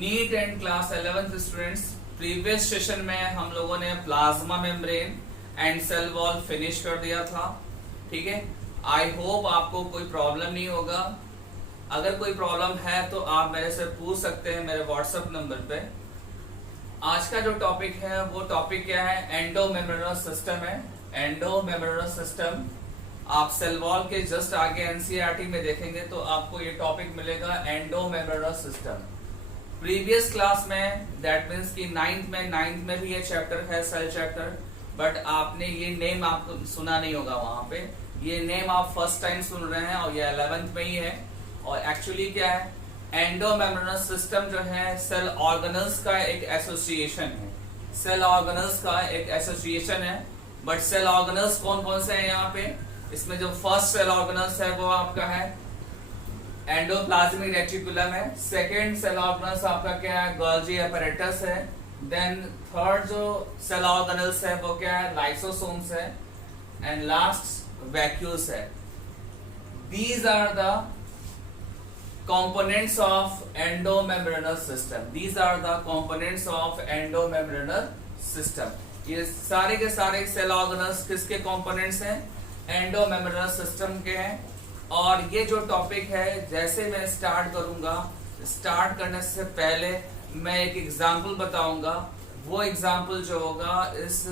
NEET and class 11th students, previous session में हम लोगों ने plasma membrane and cell wall finish कर दिया था। ठीक है, आई होप आपको कोई प्रॉब्लम नहीं होगा। अगर कोई प्रॉब्लम है तो आप मेरे से पूछ सकते हैं मेरे व्हाट्सएप नंबर पे। आज का जो टॉपिक है वो टॉपिक क्या है, एंडोमेम्ब्रेनस सिस्टम है। एंडोमेम्ब्रेनस सिस्टम आप सेल वॉल के जस्ट आगे एनसीईआरटी में देखेंगे तो आपको ये टॉपिक मिलेगा, एंडोमेम्ब्रेनस सिस्टम। प्रीवियस क्लास में दैट मीन्स कि नाइन्थ में भी ये चैप्टर है, सेल चैप्टर, बट आपने ये नेम आपको सुना नहीं होगा वहां पे। ये नेम आप फर्स्ट टाइम सुन रहे हैं और ये 11th में ही है। और एक्चुअली क्या है, एंडोमेम्ब्रेनस सिस्टम जो है सेल ऑर्गेनल्स का एक एसोसिएशन है। सेल ऑर्गेनल्स का एक एसोसिएशन है, बट सेल ऑर्गेनल्स कौन कौन से हैं यहाँ पे? इसमें जो फर्स्ट सेल ऑर्गेनल्स है वो आपका है एंडोप्लाज्मिक रेटिकुलम है। सेकेंड सेल ऑर्गेनल्स आपका क्या है, गोल्जी apparatus है। देन थर्ड जो सेल ऑर्गेनल्स है वो क्या है, लाइसोसोम्स है। एंड लास्ट वैक्यूल्स है। These are the components of endomembranous system. These are the components of endomembranous system. ये सारे के सारे सेल ऑर्गेनल्स किसके कंपोनेंट्स हैं? एंडोमेम्ब्रेनस सिस्टम के हैं। और ये जो टॉपिक है, जैसे मैं स्टार्ट करूंगा, स्टार्ट करने से पहले मैं एक एग्जांपल बताऊंगा। वो एग्जांपल जो होगा इस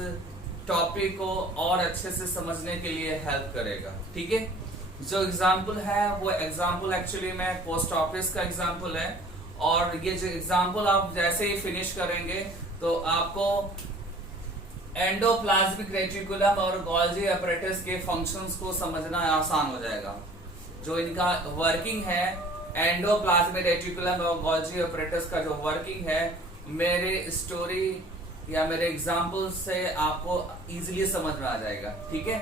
टॉपिक को और अच्छे से समझने के लिए हेल्प करेगा। ठीक है, जो एग्जाम्पल है वो एग्जाम्पल एक्चुअली में पोस्ट ऑफिस का एग्जाम्पल है। और ये जो एग्जाम्पल आप जैसे ही फिनिश करेंगे तो आपको एंडोप्लाज्मिक रेटिकुलम और गोल्जी apparatus के फंक्शंस को समझना आसान हो जाएगा। जो इनका वर्किंग है, एंडोप्लाज्मिक रेटिकुलम और गोल्जी apparatus का जो वर्किंग है, मेरे स्टोरी या मेरे एग्जाम्पल से आपको इजीली समझ में आ जाएगा। ठीक है,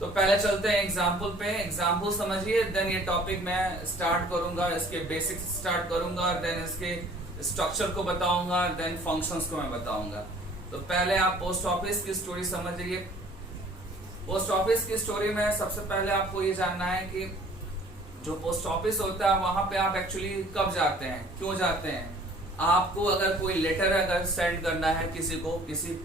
तो पहले चलते हैं एग्जाम्पल पे। एग्जाम्पल समझिए, देन ये टॉपिक मैं स्टार्ट करूंगा, इसके बेसिक्स स्टार्ट करूंगा, देन इसके स्ट्रक्चर को बताऊंगा, देन फंक्शंस को मैं बताऊंगा। तो पहले आप पोस्ट ऑफिस की स्टोरी समझिए। पोस्ट ऑफिस की स्टोरी में सबसे पहले आपको ये जानना है कि जो पोस्ट ऑफिस होता है वहां पे आप एक्चुअली कब जाते हैं, क्यों जाते हैं। आपको अगर कोई लेटर अगर सेंड करना है किसी को, किसी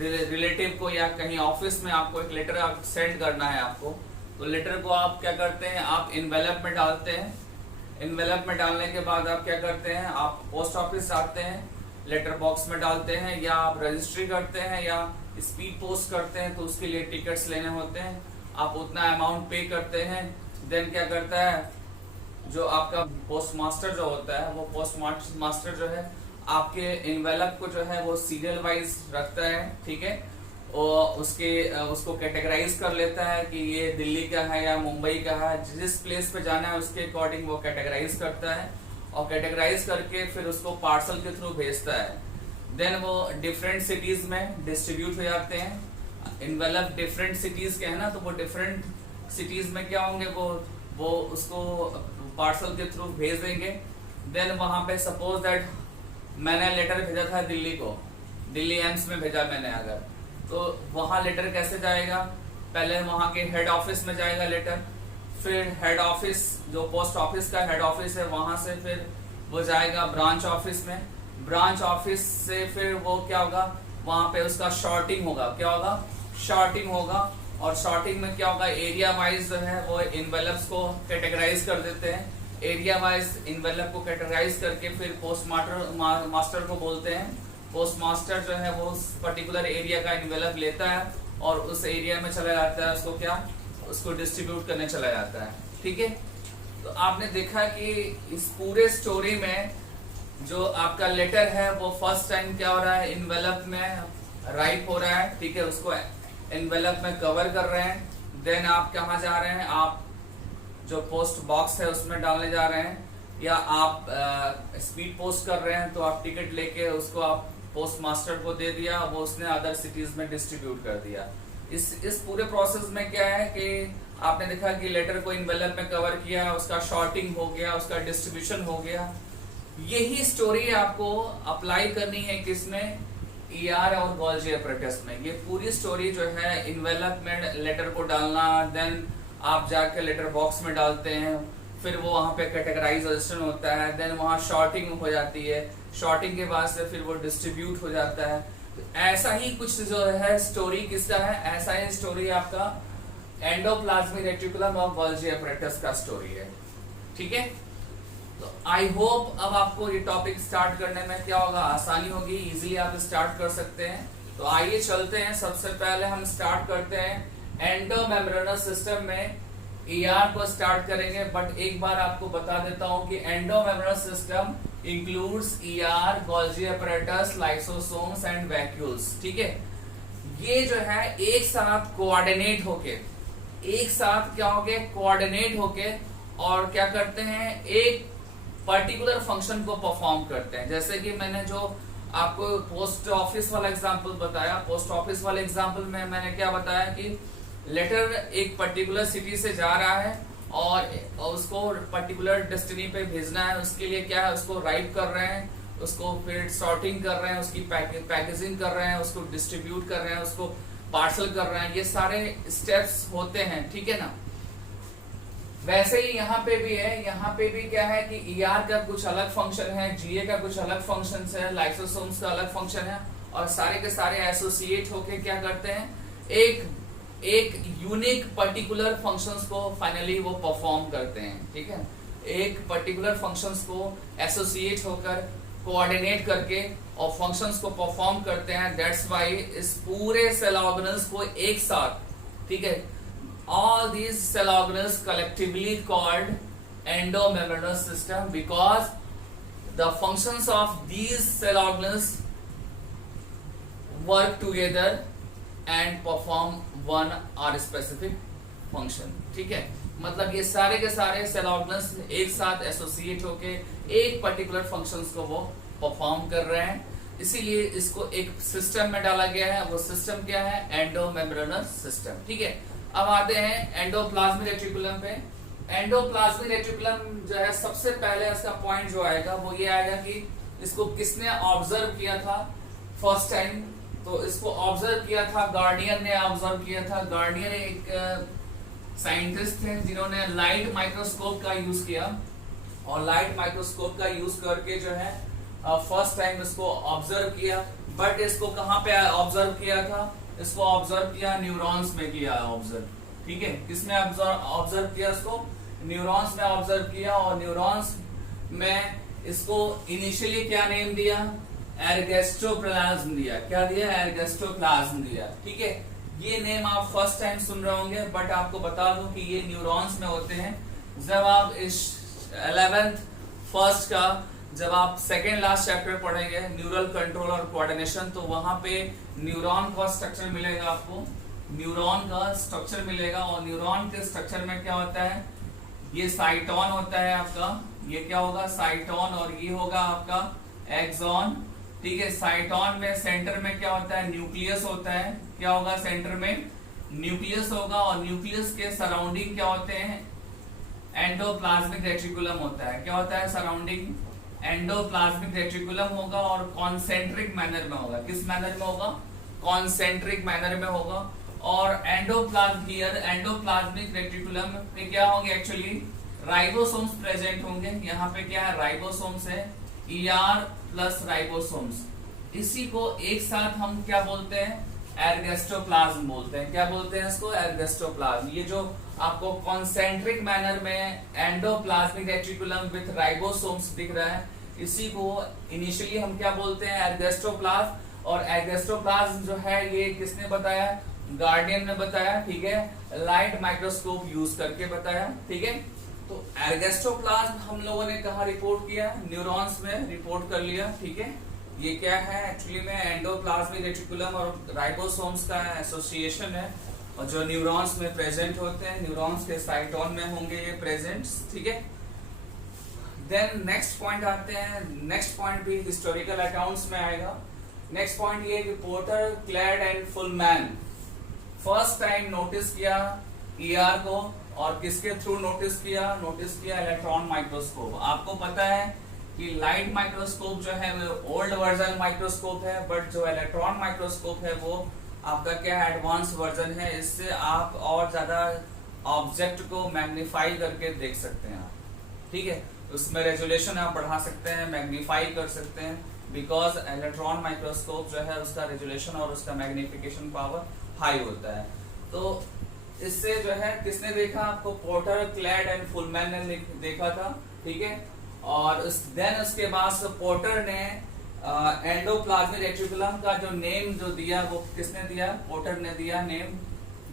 रिलेटिव को, या कहीं ऑफिस में आपको एक लेटर सेंड करना है आपको, तो लेटर को आप क्या करते हैं, आप इनवेलप में डालते हैं। इनवेलप में डालने के बाद आप क्या करते हैं, आप पोस्ट ऑफिस जाते हैं, लेटर बॉक्स में डालते हैं, या आप रजिस्ट्री करते हैं या स्पीड पोस्ट करते हैं, तो उसके लिए टिकट्स लेने होते हैं। आप उतना अमाउंट पे करते हैं। देन क्या करता है, जो आपका पोस्ट मास्टर जो होता है, वो पोस्ट मास्टर जो है आपके इनवेलप को जो है वो सीरियल वाइज रखता है। ठीक है, और उसको कैटेगराइज कर लेता है कि ये दिल्ली का है या मुंबई का है। जिस प्लेस पे जाना है उसके अकॉर्डिंग वो कैटेगराइज करता है, और कैटेगराइज करके फिर उसको पार्सल के थ्रू भेजता है। देन वो डिफरेंट सिटीज में डिस्ट्रीब्यूट हो जाते हैं। इनवेलप डिफरेंट सिटीज के है ना, तो वो डिफरेंट सिटीज में क्या होंगे, वो उसको पार्सल के थ्रू भेज देंगे। देन वहां पे सपोज दैट मैंने लेटर भेजा था दिल्ली को, दिल्ली एम्स में भेजा मैंने अगर, तो वहां लेटर कैसे जाएगा, पहले वहां के हेड ऑफिस में जाएगा लेटर। फिर हेड ऑफिस, जो पोस्ट ऑफिस का हेड ऑफिस है, वहां से फिर वो जाएगा ब्रांच ऑफिस में। ब्रांच ऑफिस से फिर वो क्या होगा, वहां पे उसका शॉर्टिंग होगा। क्या होगा, शॉर्टिंग होगा। और शॉर्टिंग में क्या होगा, एरिया वाइज जो है वो इनवेलप्स को कैटेगराइज कर देते हैं। एरिया वाइज इनवेलप को कैटेगराइज करके फिर पोस्ट मास्टर को बोलते हैं। पोस्ट मास्टर जो है वो उस पर्टिकुलर एरिया का इनवेलप लेता है और उस एरिया में चला जाता है, उसको डिस्ट्रीब्यूट करने चला जाता है। ठीक है, तो आपने देखा कि इस पूरे स्टोरी में जो आपका लेटर है वो फर्स्ट टाइम क्या हो रहा है, इनवेलप में राइट हो रहा है। ठीक है, उसको इनवेलप में कवर कर रहे हैं। देन आप कहाँ जा रहे हैं, आप जो पोस्ट बॉक्स है उसमें डालने जा रहे हैं, या आप स्पीड पोस्ट कर रहे हैं, तो आप टिकट लेके उसको आप पोस्ट मास्टर को दे दिया, वो उसने अदर सिटीज में डिस्ट्रीब्यूट कर दिया। इस पूरे प्रोसेस में क्या है कि आपने देखा कि लेटर को इनवेलप में कवर किया, उसका शॉर्टिंग हो गया, उसका डिस्ट्रीब्यूशन हो गया। यही स्टोरी आपको अप्लाई करनी है किसमें, ER और गोल्जी apparatus में। ये पूरी स्टोरी जो है, इनवेलप में लेटर को डालना, देन आप जाके लेटर बॉक्स में डालते हैं, फिर वो वहाँ पे कैटेगराइजेशन होता है, देन वहाँ शॉर्टिंग हो जाती है, शॉर्टिंग के बाद से फिर वो डिस्ट्रीब्यूट हो जाता है। तो ऐसा ही कुछ जो है स्टोरी किसका है, ऐसा ही स्टोरी आपका एंडोप्लाज्मिक रेटिकुलम और गोल्जी अपैरेटस का स्टोरी है। ठीक है, तो आई होप अब आपको ये टॉपिक स्टार्ट करने में क्या होगा, आसानी होगी, इजीली आप स्टार्ट कर सकते हैं। तो आइए चलते हैं, सबसे पहले हम स्टार्ट करते हैं एंडोमेम्ब्रेनस सिस्टम में ईआर को स्टार्ट करेंगे। बट एक बार आपको बता देता हूं कि endomembranes system includes ER, Golgi apparatus, lysosomes and vacuoles. ठीक है, ये जो है एक साथ कोऑर्डिनेट होके, एक साथ क्या होके कोऑर्डिनेट होके और क्या करते हैं, एक पर्टिकुलर फंक्शन को परफॉर्म करते हैं। जैसे कि मैंने जो आपको पोस्ट ऑफिस वाला एग्जांपल बताया, पोस्ट ऑफिस वाले एग्जांपल में मैंने क्या बताया कि लेटर एक पर्टिकुलर सिटी से जा रहा है और उसको पर्टिकुलर डेस्टिनी पे भेजना है, उसके लिए क्या है, उसको राइट कर रहे हैं, उसको फिर सॉर्टिंग कर रहे हैं, उसकी पैकेजिंग कर रहे हैं, उसको डिस्ट्रीब्यूट कर रहे हैं, उसको पार्सल कर रहे हैं, ये सारे स्टेप्स होते हैं। ठीक है ना, वैसे ही यहाँ पे भी है, यहाँ पे भी क्या है कि ईआर का कुछ अलग फंक्शन है, जीए का कुछ अलग फंक्शन है, लाइसोसोम्स का अलग फंक्शन है, और सारे के सारे एसोसिएट होके क्या करते हैं, एक यूनिक पर्टिकुलर फंक्शंस को फाइनली वो परफॉर्म करते हैं। ठीक है, एक पर्टिकुलर फंक्शंस को एसोसिएट होकर कोऑर्डिनेट करके और फंक्शंस को परफॉर्म करते हैं। दैट्स व्हाई इस पूरे सेल ऑर्गेनल्स को एक साथ, ठीक है, all these cell organelles collectively called endomembranous system because the functions of these cell organelles work together and perform one or specific function। ठीक है, मतलब ये सारे के सारे सेल ऑर्गेनल्स एक साथ एसोसिएट होके एक पर्टिकुलर फंक्शंस को वो परफॉर्म कर रहे हैं, इसीलिए इसको एक सिस्टम में डाला गया है। वो सिस्टम क्या है, एंडोमेम्ब्रेनस सिस्टम। ठीक है, अब आते हैं एंडोप्लाज्मिक रेटिकुलम पे। एंडोप्लाज्मिक रेटिकुलम जो है, सबसे पहले इसका पॉइंट जो आएगा वो ये आएगा कि इसको किसने ऑब्जर्व किया था फर्स्ट टाइम, तो इसको ऑब्जर्व किया था गार्डियन ने ऑब्जर्व किया था। गार्डियन एक साइंटिस्ट थे जिन्होंने लाइट माइक्रोस्कोप का यूज किया, और लाइट माइक्रोस्कोप का यूज करके जो है फर्स्ट टाइम इसको ऑब्जर्व किया। बट इसको कहाँ पे ऑब्जर्व किया था, इसको ऑब्जर्व किया न्यूरॉन्स में किया ऑब्जर्व। ठीक है, किसमें ऑब्जर्व किया, इसको न्यूरॉन्स में ऑब्जर्व किया, और न्यूरॉन्स में इसको इनिशियली क्या नेम दिया, एर्गेस्टोप्लाज्म दिया। क्या दिया, एर्गेस्टोप्लाज्म दिया। ठीक है, ये नेम आप फर्स्ट टाइम सुन रहे होंगे, बट आपको बता दूं कि ये न्यूरॉन्स में होते हैं। जब आप इस 11th फर्स्ट का जब आप सेकेंड लास्ट चैप्टर पढ़ेंगे न्यूरल कंट्रोल और कोऑर्डिनेशन, तो वहां पे न्यूरॉन का स्ट्रक्चर मिलेगा आपको, न्यूरॉन का स्ट्रक्चर मिलेगा। और न्यूरॉन के स्ट्रक्चर में क्या होता है, ये साइटोन होता है आपका, ये क्या होगा, साइटोन, और ये होगा आपका एक्सॉन। ठीक है, साइटोन में सेंटर में क्या होता है, न्यूक्लियस होता है। क्या होगा, सेंटर में न्यूक्लियस होगा, और न्यूक्लियस के सराउंडिंग क्या होते हैं, एंडोप्लाज्मिक रेटिकुलम होता है। क्या होता है, सराउंडिंग एंडोप्लाज्मिक रेटिकुलम होगा, और कॉन्सेंट्रिक मैनर में होगा। किस मैनर में होगा, कॉन्सेंट्रिक मैनर में होगा। और एंडोप्लाज्मिक रेटिकुलम में क्या होंगे, एक्चुअली राइबोसोम्स प्रेजेंट होंगे। यहाँ पे क्या है, राइबोसोम्स है, ईआर प्लस राइबोसोम्स। इसी को एक साथ हम क्या बोलते हैं, एर्गेस्टोप्लाज्म बोलते हैं। क्या बोलते हैं इसको, एर्गेस्टोप्लाज्म। ये जो आपको कॉन्सेंट्रिक मैनर में एंडोप्लाज्मिक रेटिकुलम विथ राइबोसोम्स दिख रहा है, इसी को इनिशियली हम क्या बोलते हैं, एर्गेस्टोप्लाज्म। और एर्गेस्टोप्लाज्म जो है ये किसने बताया, गार्डियन ने बताया। ठीक है, लाइट माइक्रोस्कोप यूज करके बताया। ठीक है, तो एर्गेस्टोप्लाज्म हम लोगों ने कहा रिपोर्ट किया, न्यूरॉन्स में रिपोर्ट कर लिया। ठीक है, ये क्या है, एक्चुअली में एंडोप्लाज्मिक रेटिकुलम और राइबोसोम्स का एसोसिएशन है, और जो न्यूरॉन्स में प्रेजेंट होते हैं, न्यूरॉन्स के साइटोन में होंगे ये प्रेजेंट। ठीक है, देन नेक्स्ट पॉइंट आते हैं। नेक्स्ट पॉइंट भी हिस्टोरिकल अकाउंट्स में आएगा। नेक्स्ट पॉइंट ये कि Porter, Claude and Fullman first time notice किया ईआर को, और किसके थ्रू नोटिस किया, इलेक्ट्रॉन माइक्रोस्कोप। आपको पता है कि लाइट माइक्रोस्कोप जो है वो ओल्ड वर्जन माइक्रोस्कोप है, बट जो इलेक्ट्रॉन माइक्रोस्कोप है वो आपका क्या है, एडवांस वर्जन है। इससे आप और ज्यादा ऑब्जेक्ट को मैग्नीफाई करके देख सकते हैं। ठीक है, उसमें रेजोल्यूशन आप बढ़ा सकते हैं, मैग्नीफाई कर सकते हैं, बिकॉज इलेक्ट्रॉन माइक्रोस्कोप जो है उसका रेजोल्यूशन और उसका मैग्निफिकेशन पावर हाई होता है। तो इससे जो है किसने देखा, आपको पोर्टर, क्लैड एंड फुलमैन ने देखा था, ठीक है। और देन उसके बाद पोर्टर ने एंडोप्लाज्मिक रेटिकुलम का जो नेम जो दिया वो किसने दिया, पोर्टर ने दिया name,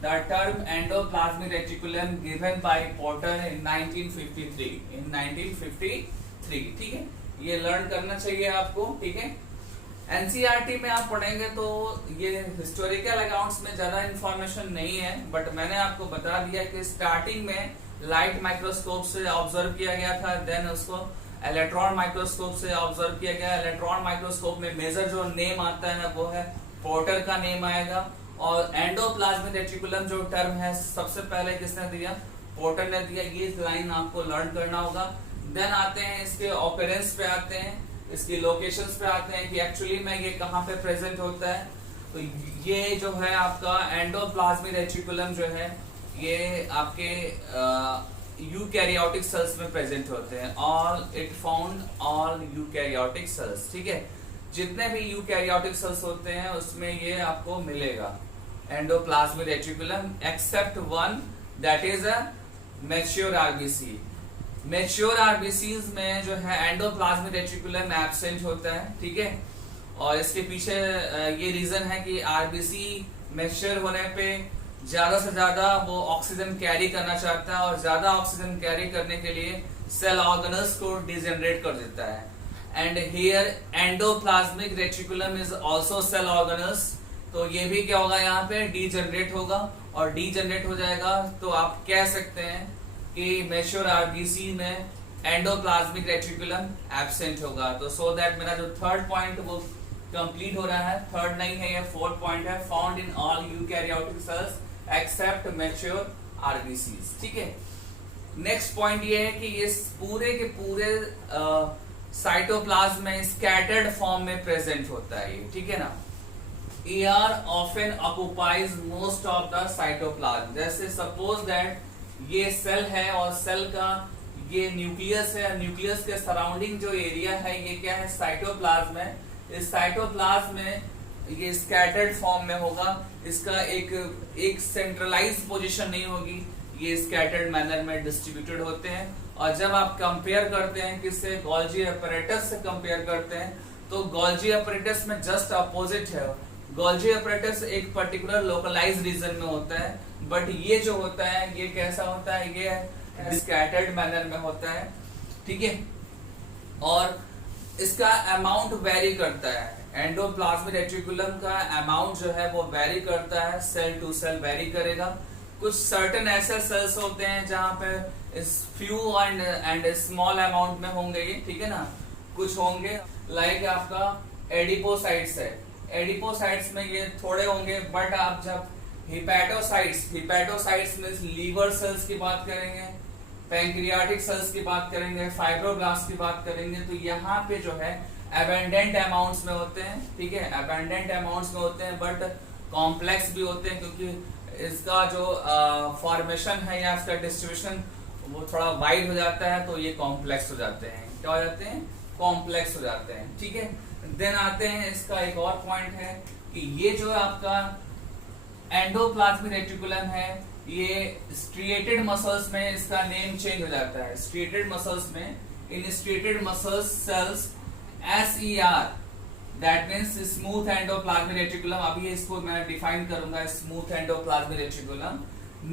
the term endoplasmic reticulum given by Porter in 1953, ठीक है। ये लर्न करना चाहिए आपको, ठीक है। एनसीईआरटी में आप पढ़ेंगे तो ये हिस्टोरिकल अकाउंट्स में ज्यादा इंफॉर्मेशन नहीं है, बट मैंने आपको बता दिया कि स्टार्टिंग में लाइट माइक्रोस्कोप से ऑब्जर्व किया गया था, देन उसको इलेक्ट्रॉन माइक्रोस्कोप से ऑब्जर्व किया गया। इलेक्ट्रॉन माइक्रोस्कोप में मेजर जो नेम आता है वो है पोर्टर का नेम आएगा, और एंडोप्लाज्मिक रेटिकुलम जो टर्म है सबसे पहले किसने दिया, पोर्टर ने दिया। ये लाइन आपको लर्न करना होगा। देन आते हैं इसके ऑकरेंस पे, आते हैं इसकी लोकेशंस पे, आते हैं कि एक्चुअली में ये कहाँ पे प्रेजेंट होता है। तो ये जो है आपका एंडोप्लाज्मिक रेटिकुलम जो है ये आपके यूकैरियोटिक सेल्स में प्रेजेंट होते हैं। All it found all eukaryotic sales, ठीक है। जितने भी यूकैरियोटिक सेल्स होते हैं उसमें ये आपको मिलेगा endoplasmic reticulum, except one, that is a mature RBC. Mature RBCs में जो है एंडोप्लाज्मिक रेटिकुलम एब्सेंट होता है, ठीक है। और इसके पीछे ये रीजन है कि आरबीसी मैच्योर होने पे ज्यादा से ज्यादा वो ऑक्सीजन कैरी करना चाहता है, और ज्यादा ऑक्सीजन कैरी करने के लिए सेल ऑर्गेनल्स को डिजेनरेट कर देता है। And here endoplasmic reticulum is also cell organelles, तो ये भी क्या होगा, यहाँ पे डीजनरेट होगा, और डीजनरेट हो जाएगा तो आप कह सकते हैं कि मैच्योर आरबीसी में एंडोप्लाज्मिक रेटिकुलम एब्सेंट होगा। तो सो दैट मेरा जो थर्ड पॉइंट वो कंप्लीट हो रहा है, थर्ड नहीं है ये फोर्थ पॉइंट है, found in all eukaryotic cells except mature RBCs, ठीक है। नेक्स्ट पॉइंट ये है कि इस पूरे के पूरे साइटोप्लाज्म में स्कैटर्ड फॉर्म में प्रेजेंट होता है ये, ठीक है ना। ER often occupies most of the cytoplasm। जैसे सपोज दैट ये सेल है और सेल का ये न्यूक्लियस है, न्यूक्लियस के सराउंडिंग जो एरिया है ये क्या है, साइटोप्लाज्म है। इस साइटोप्लाज्म में ये स्कैटर्ड फॉर्म में होगा, इसका एक सेंट्रलाइज पोजीशन नहीं होगी, ये स्कैटर्ड मैनर में डिस्ट्रीब्यूटेड होते हैं। और जब आप कंपेयर करते हैं किससे, गोल्जी अपैरेटस से कंपेयर करते हैं, तो गोल्जी अपैरेटस में जस्ट अपोजिट है। गोल्जी अपैरेटस एक पर्टिकुलर लोकलाइज रीजन में होता है, बट ये जो होता है ये कैसा होता है, ये स्कैटर्ड मैनर में होता है, ठीक है। और इसका अमाउंट वेरी करता है, एंडोप्लाज्मिक रेटिकुलम का अमाउंट जो है वो वेरी करता है, सेल टू सेल वेरी करेगा। कुछ सर्टेन ऐसे सेल्स होते हैं जहां पे फ्यू एंड स्मॉल अमाउंट में होंगे ये, ठीक है ना। कुछ होंगे लाइक आपका एडिपोसाइट्स है, एडिपोसाइट्स में ये थोड़े होंगे, बट आप जब हिपैटोसाइट्स में लीवर सेल्स की बात करेंगे, पैंक्रियाटिक सेल्स की बात करेंगे, फाइब्रोब्लास्ट की बात करेंगे, तो यहाँ पे जो है अबेंडेंट अमाउंट्स में होते हैं, ठीक है। अबेंडेंट अमाउंट्स में होते हैं, बट कॉम्प्लेक्स भी होते हैं, क्योंकि इसका जो फॉर्मेशन है या इसका डिस्ट्रीब्यूशन वो थोड़ा वाइड हो जाता है, तो ये कॉम्प्लेक्स हो जाते हैं। क्या हो जाते हैं, कॉम्प्लेक्स हो जाते हैं, ठीक है। देन आते हैं इसका एक और पॉइंट है कि ये जो आपका एंडोप्लाज्मिक रेटिकुलम है ये स्ट्रिएटेड मसल्स में इसका नेम चेंज हो जाता है। स्ट्रिएटेड मसल्स में, in striated muscles cells SER, that means smooth endoplasmic reticulum, अभी इसको मैं डिफाइन करूंगा, smooth endoplasmic reticulum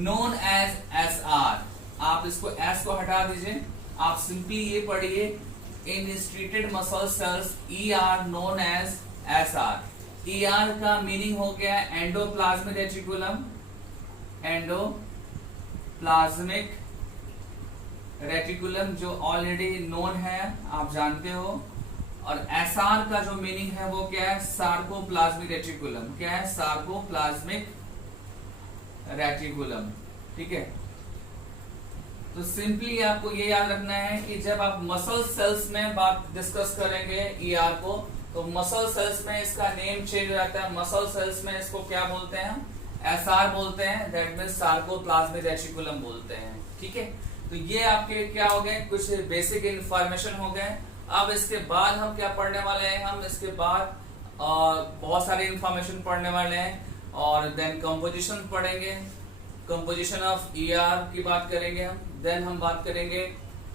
known as SR। आप इसको S को हटा दीजिए, आप सिंपली ये पढ़िए, in striated muscle cells ER known as SR। ER का मीनिंग हो गया एंडोप्लाज्मिक रेटिकुलम, एंडोप्लाज्मिक रेटिकुलम जो ऑलरेडी नोन है, आप जानते हो। और SR का जो मीनिंग है वो क्या है, सार्कोप्लाज्मिक रेटिकुलम। क्या है, सार्कोप्लाज्मिक रेटिकुलम, ठीक है। तो सिंपली आपको ये याद रखना है कि जब आप मसल सेल्स में बात डिस्कस करेंगे ER को, तो मसल सेल्स में इसका नेम चेंज हो जाता है। मसल सेल्स में इसको क्या बोलते हैं, SR बोलते हैं, दैट मींस सार्कोप्लाज्मिक रेटिकुलम बोलते हैं, ठीक है। तो ये आपके क्या हो गए, कुछ बेसिक इंफॉर्मेशन हो गए। अब इसके बाद हम क्या पढ़ने वाले हैं, हम इसके बाद बहुत सारे इंफॉर्मेशन पढ़ने वाले हैं और देन कंपोजिशन पढ़ेंगे, कंपोजिशन ऑफ ईआर की बात करेंगे हम, देन हम बात करेंगे,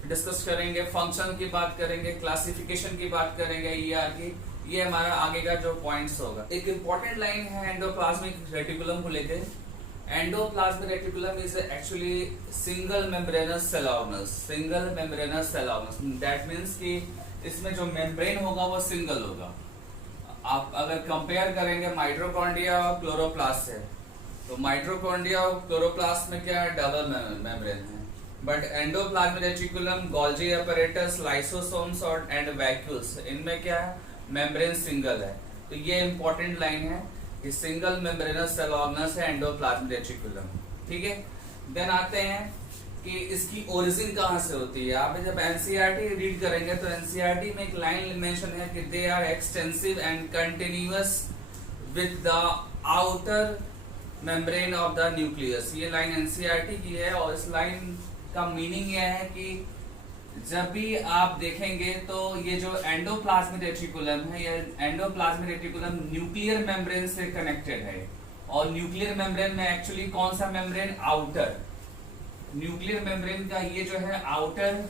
डिस्कस करेंगे फंक्शन की बात करेंगे, क्लासिफिकेशन की बात करेंगे ईआर की। ये हमारा आगे का जो पॉइंट्स होगा। एक इंपॉर्टेंट लाइन है एंडोप्लाज्मिक रेटिकुलम को लेकर। Endoplasmic reticulum is actually single membranous cell organelles, single membranous cell organelles. That means कि इसमें जो मेम्ब्रेन होगा वो सिंगल होगा। आप अगर कंपेयर करेंगे माइटोकॉन्ड्रिया और क्लोरोप्लास्ट से, तो माइटोकॉन्ड्रिया और क्लोरोप्लास्ट में क्या है, डबल मेम्ब्रेन है। But endoplasmic reticulum, Golgi apparatus, lysosomes और एंड वैक्यूल्स, इनमें क्या है, मेम्ब्रेन सिंगल है। तो ये इंपॉर्टेंट लाइन है कि सिंगल मेम्ब्रेनस सेल ऑर्गेनल्स है एंडोप्लाज्मिक रेटिकुलम। ठीक है, देन आते हैं कि इसकी ओरिजिन कहाँ से होती है। आप जब एनसीईआरटी रीड करेंगे तो एनसीईआरटी में एक लाइन मेंशन है कि they are extensive and continuous with the outer membrane of the nucleus. ये लाइन एनसीईआरटी की है और इस लाइन का मीनिंग यह है कि जब भी आप देखेंगे तो ये जो एंडोप्लाज्मिक रेटिकुलम है, ये एंडोप्लाज्मिक रेटिकुलम न्यूक्लियर मेम्ब्रेन से कनेक्टेड है। और न्यूक्लियर मेम्ब्रेन में एक्चुअली कौन सा मेम्ब्रेन, आउटर। न्यूक्लियर मेम्ब्रेन का ये जो है आउटर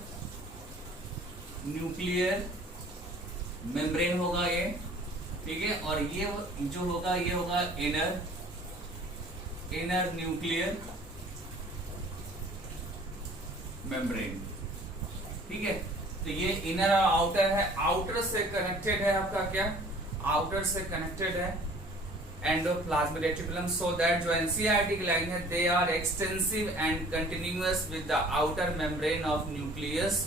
न्यूक्लियर मेम्ब्रेन होगा ये, ठीक है। और ये जो होगा ये होगा इनर न्यूक्लियर मेम्ब्रेन, ठीक है। तो ये इनर और आउटर है, आउटर से कनेक्टेड है आपका क्या, आउटर से कनेक्टेड है एंडोप्लाज्मिक रेटिकुलम। सो दैट जो एनसीईआरटी की लाइन है, they are extensive and continuous with the outer membrane of nucleus,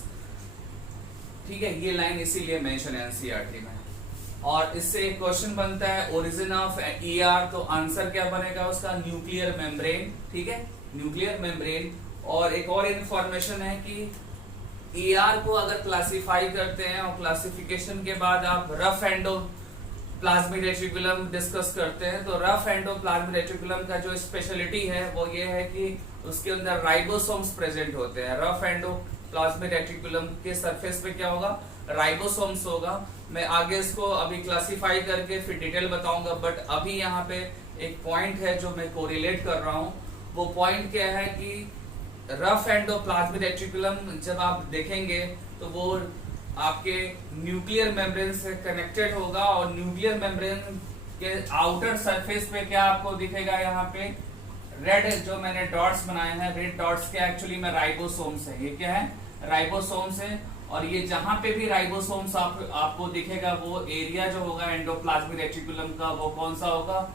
ठीक है। ये लाइन इसीलिए मेंशन है एनसीईआरटी में। और इससे एक क्वेश्चन बनता है ओरिजिन ऑफ ईआर, तो आंसर क्या बनेगा उसका, न्यूक्लियर मेम्ब्रेन, ठीक है, न्यूक्लियर मेम्ब्रेन। और एक और इंफॉर्मेशन है कि ईआर को अगर क्लासिफाई करते हैं और क्लासिफिकेशन के बाद आप रफ एंडोप्लाज्मिक रेटिकुलम डिस्कस करते हैं, तो रफ एंडोप्लाज्मिक रेटिकुलम का जो स्पेशलिटी है वो ये है कि उसके अंदर राइबोसोम्स प्रेजेंट होते हैं। रफ एंडोप्लाज्मिक रेटिकुलम के सरफेस पे क्या होगा, राइबोसोम्स होगा। मैं आगे इसको अभी क्लासिफाई करके फिर डिटेल बताऊंगा, बट अभी यहाँ पे एक पॉइंट है जो मैं कोरिलेट कर रहा हूँ। वो पॉइंट क्या है कि रफ एंडोप्लाज्मिक रेटिकुलम जब आप देखेंगे तो वो आपके न्यूक्लियर मेम्ब्रेन से कनेक्टेड होगा। और न्यूक्लियर मेम्ब्रेन के आउटर सरफेस पे क्या आपको दिखेगा, यहाँ पे रेड जो मैंने डॉट्स बनाए हैं, रेड डॉट्स के एक्चुअली में राइबोसोम्स है। ये क्या है, राइबोसोम्स है। और ये जहां पे भी राइबोसोम्स आपको दिखेगा वो एरिया जो होगा एंडोप्लाज्मिक रेटिकुलम का, वो कौन सा होगा,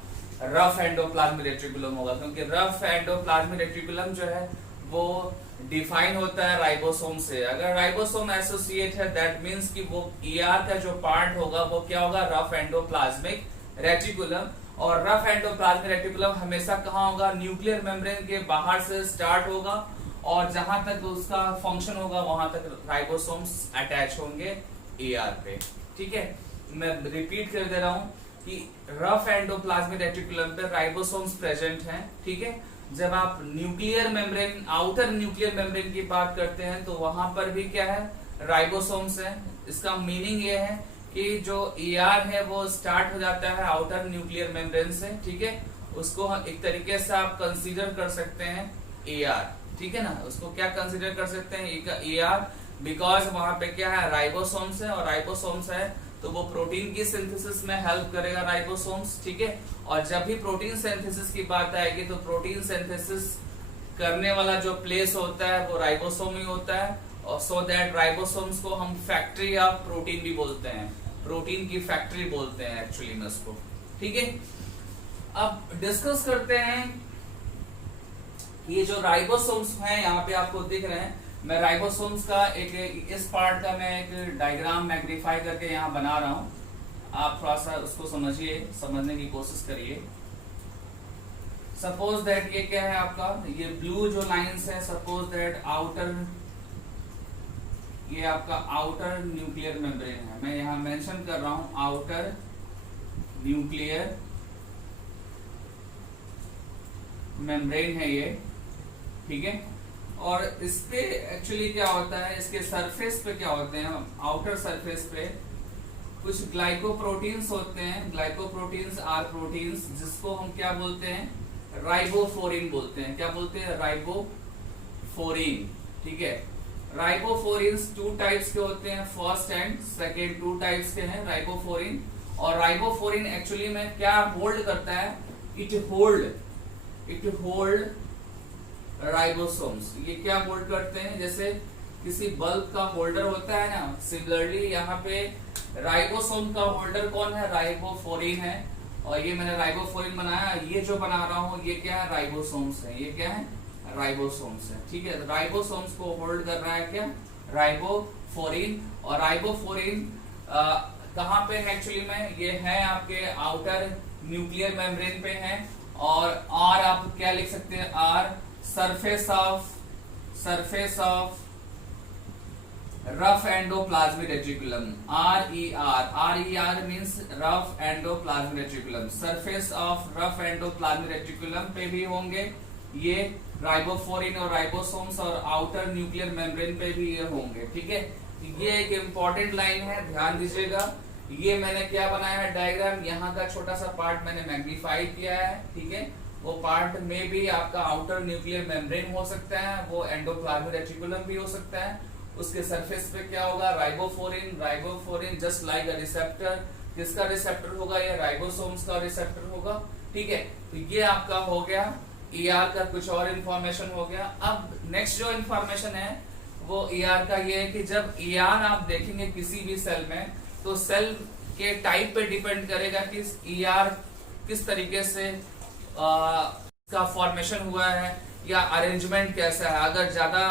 रफ एंडोप्लाज्मिक रेटिकुलम होगा। क्योंकि रफ एंडोप्लाज्मिक रेटिकुलम जो है वो डिफाइन होता है राइबोसोम से। अगर राइबोसोम एसोसिएट है, दैट मींस कि वो ईआर का जो पार्ट होगा वो क्या होगा, रफ एंडोप्लाज्मिक रेटिकुलम। और रफ एंडोप्लाज्मिक रेटिकुलम हमेशा कहाँ होगा, न्यूक्लियर मेम्ब्रेन के बाहर से स्टार्ट होगा और जहां तक उसका फंक्शन होगा वहां तक राइबोसोम्स अटैच होंगे ईआर पे, ठीक है। मैं रिपीट कर दे रहा हूं कि रफ एंडोप्लाज्मिक रेटिकुलम पे राइबोसोम्स प्रेजेंट हैं, ठीक है। जब आप nuclear membrane, outer nuclear membrane की बात करते हैं तो वहां पर भी क्या है, राइबोसोम्स है। इसका मीनिंग ये है कि जो ईआर है वो स्टार्ट हो जाता है आउटर न्यूक्लियर मेम्ब्रेन से, ठीक है। उसको एक तरीके से आप कंसीडर कर सकते हैं ईआर, ठीक है ना। उसको क्या कंसीडर कर सकते हैं, ईआर, बिकॉज वहां पे क्या है, राइबोसोम्स है। और राइबोसोम्स है तो वो प्रोटीन की सिंथेसिस में हेल्प करेगा राइबोसोम्स, ठीक है। और जब भी प्रोटीन सिंथेसिस की बात आएगी तो प्रोटीन सिंथेसिस करने वाला जो प्लेस होता है वो राइबोसोम ही होता है। और सो दैट राइबोसोम्स को हम फैक्ट्री ऑफ प्रोटीन भी बोलते हैं, प्रोटीन की फैक्ट्री बोलते हैं एक्चुअली में उसको, ठीक है। अब डिस्कस करते हैं ये जो राइबोसोम्स हैं, यहाँ पे आपको दिख रहे हैं। मैं राइबोसोम्स का एक इस पार्ट का मैं एक डायग्राम मैग्नीफाई करके यहाँ बना रहा हूँ। आप थोड़ा सा उसको समझिए, समझने की कोशिश करिए। सपोज दैट ये क्या है आपका, ये ब्लू जो लाइंस है, सपोज दैट आउटर, ये आपका आउटर न्यूक्लियर मेम्ब्रेन है। मैं यहाँ मेंशन कर रहा हूँ आउटर न्यूक्लियर मेम्ब्रेन है ये, ठीक है। और इस पे एक्चुअली क्या होता है, इसके सरफेस पे क्या होते हैं, आउटर सरफेस पे कुछ ग्लाइकोप्रोटीन्स होते हैं। ग्लाइकोप्रोटीन्स आर प्रोटीन्स जिसको हम क्या बोलते हैं, राइबोफोरिन बोलते हैं। क्या बोलते हैं, राइबोफोरिन। ठीक है, राइबोफोरिन्स टू टाइप्स के होते हैं, first and second, two types के हैं राइबोफोरिन। और राइबोफोरिन एक्चुअली में क्या होल्ड करता है, इट होल्ड राइबोसोम्स। ये क्या होल्ड करते हैं, जैसे किसी बल्ब का होल्डर होता है ना, सिमिलरली यहाँ पे राइबोसोम का होल्डर कौन है, राइबोफोरिन है। और ये मैंने राइबोफोरिन बनाया, ये जो बना रहा हूँ ये क्या है, राइबोसोम्स है। ये क्या है, राइबोसोम्स है। ठीक है, राइबोसोम्स को होल्ड कर रहा है क्या, राइबोफोरिन। और राइबोफोरिन कहाँ पे है एक्चुअली में, ये है आपके आउटर न्यूक्लियर मेम्ब्रेन पे है। और आर आप क्या लिख सकते हैं, are surface of rough endoplasmic reticulum, RER means rough endoplasmic reticulum. Surface of rough endoplasmic reticulum पे भी होंगे ये राइबोफोरिन और राइबोसोम्स, और आउटर न्यूक्लियर मेम्ब्रेन पे भी ये होंगे। ठीक है, ये एक इंपॉर्टेंट लाइन है, ध्यान दीजिएगा। ये मैंने क्या बनाया है डायग्राम, यहाँ का छोटा सा पार्ट मैंने मैग्नीफाई किया है। ठीक है, वो पार्ट में भी आपका आउटर न्यूक्लियर मेम्ब्रेन हो सकता है, वो एंडोप्लाज्मिक रेटिकुलम भी हो सकता है। उसके सरफेस पे क्या होगा, ribophorin just like a receptor. किसका रिसेप्टर होगा, ये राइबोसोम्स का रिसेप्टर होगा। ठीक है, तो ये आपका हो गया ER का कुछ और इंफॉर्मेशन हो गया। अब नेक्स्ट जो इंफॉर्मेशन है वो ER का ये है कि जब ER आप देखेंगे किसी भी सेल में, तो सेल के टाइप पे डिपेंड करेगा कि ER किस तरीके से का फॉर्मेशन हुआ है या अरेंजमेंट कैसा है। अगर ज्यादा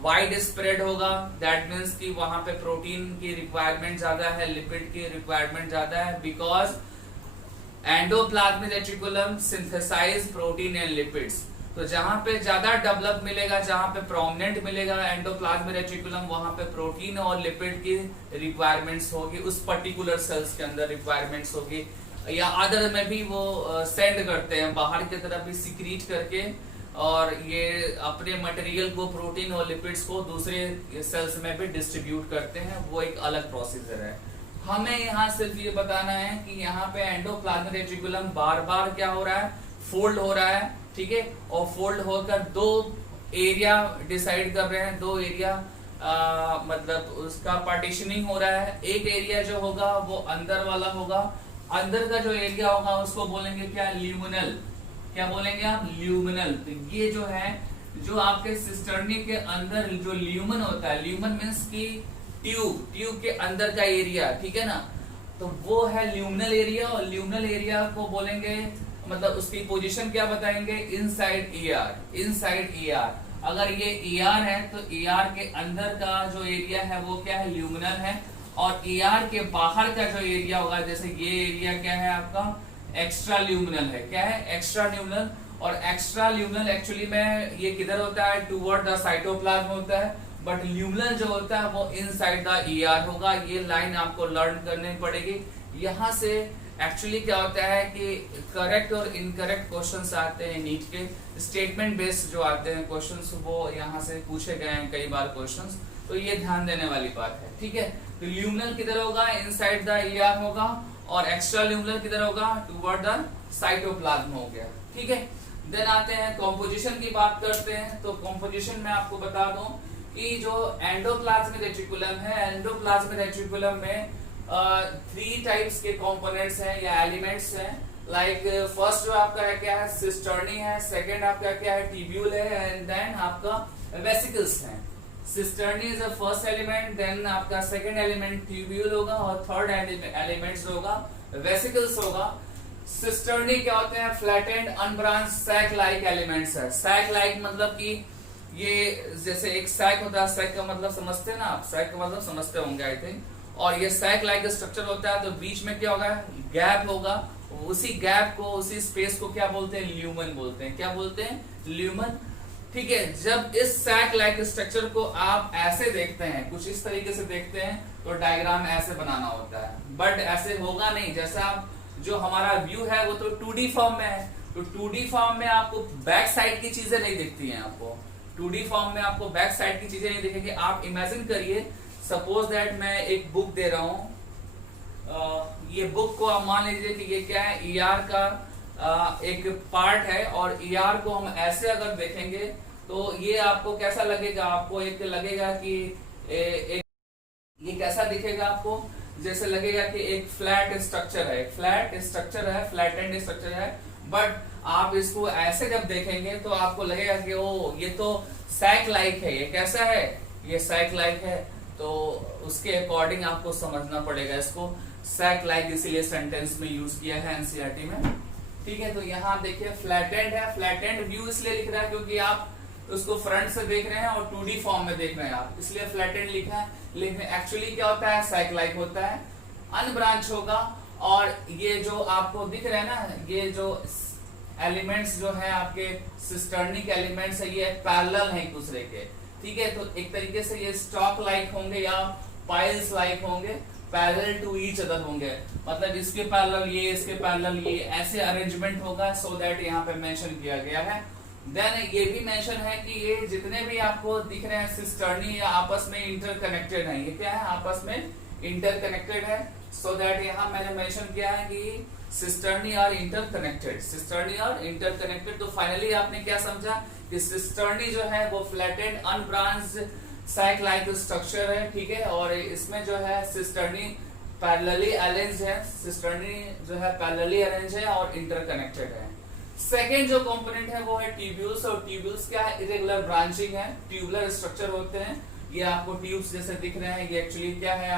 वाइड स्प्रेड होगा दैट मीन्स कि वहां पे प्रोटीन की रिक्वायरमेंट ज्यादा है, लिपिड की रिक्वायरमेंट ज्यादा है, because endoplasmic reticulum synthesize protein and lipids. तो जहां पे ज्यादा डेवलप मिलेगा, जहां पे प्रोमिनेंट मिलेगा एंडोप्लाज्मिक रेटिकुलम, वहां पे प्रोटीन और लिपिड की रिक्वायरमेंट्स होगी, उस पर्टिकुलर सेल्स के अंदर रिक्वायरमेंट्स होगी। या अदर में भी वो सेंड करते हैं बाहर की तरफ भी सिक्रीट करके, और ये अपने मटेरियल को, प्रोटीन और लिपिड्स को दूसरे सेल्स में भी डिस्ट्रीब्यूट करते हैं। वो एक अलग प्रोसीजर है। हमें यहाँ सिर्फ ये बताना है कि यहाँ पे एंडोप्लाज्मिक रेटिकुलम बार बार क्या हो रहा है, फोल्ड हो रहा है। ठीक है, और फोल्ड होकर दो एरिया डिसाइड कर रहे हैं, दो एरिया मतलब उसका पार्टीशनिंग हो रहा है। एक एरिया जो होगा वो अंदर वाला होगा, अंदर का जो एरिया होगा उसको बोलेंगे क्या, ल्यूमिनल। क्या बोलेंगे आप, ल्यूमिनल। तो ये जो है, जो आपके सिस्टर्नी के अंदर जो ल्यूमन होता है, ल्यूमन मीन्स की ट्यूब के अंदर का एरिया, ठीक है ना, तो वो है ल्यूमिनल एरिया। और ल्यूमिनल एरिया को बोलेंगे, मतलब उसकी पोजीशन क्या बताएंगे, इनसाइड ER। अगर ये ER है तो ER के अंदर का जो एरिया है वो क्या है, ल्यूमिनल है। और ER के बाहर का जो एरिया होगा, जैसे ये एरिया क्या है आपका, एक्स्ट्रा ल्यूमिनल है। क्या है, एक्स्ट्रा ल्यूमिनल। और एक्स्ट्रा ल्यूमिनल एक्चुअली में ये किधर होता है, टुवर्ड द साइटोप्लाज्म होता है, बट ल्यूमिनल जो होता है वो इनसाइड द ER होगा। ये लाइन आपको लर्न करनी पड़ेगी। यहाँ से एक्चुअली क्या होता है कि करेक्ट और इनकरेक्ट क्वेश्चंस आते हैं नीट के, स्टेटमेंट बेस्ड जो आते हैं क्वेश्चंस, वो यहाँ से पूछे गए हैं कई बार क्वेश्चंस, तो ये ध्यान देने वाली बात है। ठीक है, तो ल्यूमिनल किधर होगा, इनसाइड द ER होगा, और एक्स्ट्रा ल्यूमिनल किधर होगा, टुवर्ड द साइटोप्लाज्म हो गया। ठीक है, देन आते हैं कॉम्पोजिशन की बात करते हैं। तो कॉम्पोजिशन में आपको बता दूं कि जो एंडोप्लाज्मिक रेटिकुलम है, एंडोप्लाज्मिक रेटिकुलम में 3 टाइप्स के कंपोनेंट्स हैं या एलिमेंट्स हैं। लाइक फर्स्ट जो आपका है क्या है, सिस्टर्नी है, सेकंड आपका क्या है, ट्यूब्यूल है, एंड देन आपका वेसिकल्स है। Cisternae is the first element, then आपका सेकंड एलिमेंट ट्यूब्यूल होगा, और थर्ड एलिमेंट जो होगा वेसिकल्स होगा। सिस्टर्नी क्या होते हैं, flattened unbranch sac like elements है। सैक लाइक मतलब कि ये जैसे एक सैक होता है, सैक का मतलब समझते हैं ना आप, सैक का मतलब समझते होंगे आई थिंक। और ये सैक लाइक स्ट्रक्चर होता है, तो बीच में क्या होगा, गैप होगा। उसी गैप को, उसी स्पेस को क्या बोलते हैं, ल्यूमन बोलते हैं। क्या बोलते हैं, ल्यूमन। ठीक है, जब इस सैक लाइक स्ट्रक्चर को आप ऐसे देखते हैं, कुछ इस तरीके से देखते हैं, तो डायग्राम ऐसे बनाना होता है। बट ऐसे होगा नहीं, जैसा आप जो हमारा व्यू है वो तो 2D फॉर्म में है, तो 2D फॉर्म में आपको बैक साइड की चीजें नहीं दिखती हैं आपको, 2D फॉर्म में आपको बैक साइड की चीजें नहीं दिखेंगी। आप इमेजिन करिए, सपोज दैट मैं एक बुक दे रहा हूं, ये बुक को आप मान लीजिए कि ये क्या है, ईआर का एक पार्ट है, और ईआर को हम ऐसे अगर देखेंगे तो ये आपको कैसा लगेगा, आपको एक लगेगा कि एक ये कैसा दिखेगा आपको, जैसे लगेगा कि एक फ्लैट स्ट्रक्चर है, फ्लैट एंड स्ट्रक्चर है। बट आप इसको ऐसे जब देखेंगे तो आपको लगेगा कि ओ ये तो सैक लाइक है, ये कैसा है, ये सैक लाइक है। तो उसके अकॉर्डिंग आपको समझना पड़ेगा इसको, सैक लाइक इसीलिए सेंटेंस में यूज किया है एनसीईआरटी में, ठीक है। तो यहाँ आप देखिए फ्लैटेंड है, फ्लैटेंड व्यू इसलिए लिख रहा है क्योंकि आप उसको फ्रंट से देख रहे हैं और 2D फॉर्म में देख रहे हैं आप, इसलिए फ्लैटेंड लिखा है। लेकिन एक्चुअली क्या होता है, सैक लाइक होता है, अनब्रांच होगा। और ये जो आपको दिख रहे हैं ना, ये जो एलिमेंट्स जो है आपके सिस्टर्निक एलिमेंट्स है, ये पैरेलल है एक दूसरे के, ठीक है। तो एक तरीके से ये स्टॉक लाइक होंगे या पाइल्स लाइक होंगे, पैरेलल टू ईच अदर होंगे, मतलब इसके पैरेलल ये, इसके पैरेलल ये, ऐसे अरेंजमेंट होगा। सो दैट यहाँ पे मेंशन किया गया है। देन ये भी मेंशन है कि ये जितने भी आपको दिख रहे हैं सिस्टर्नी या आपस में इंटरकनेक्टेड है, ये क्या है, आपस में इंटरकनेक्टेड है। सो दैट यहाँ मैंने मेंशन किया है कि cisternae are interconnected, cisternae are interconnected. तो फाइनली आपने क्या समझा कि सिस्टर्नी जो है वो flattened unbranched sac like structure है, ठीक है। और इसमें जो है सिस्टर्नी पैरेलली अरेंज है, सिस्टर्नी जो है पैरेलली अरेंज है और इंटरकनेक्टेड है। सेकेंड जो कंपोनेंट है वो है ट्यूब्यूल्स, और ट्यूब्यूल्स क्या है, इरेगुलर ब्रांचिंग है, ट्यूबुलर स्ट्रक्चर होते हैं। ये आपको ट्यूब्स जैसे दिख रहे हैं, ये एक्चुअली क्या है,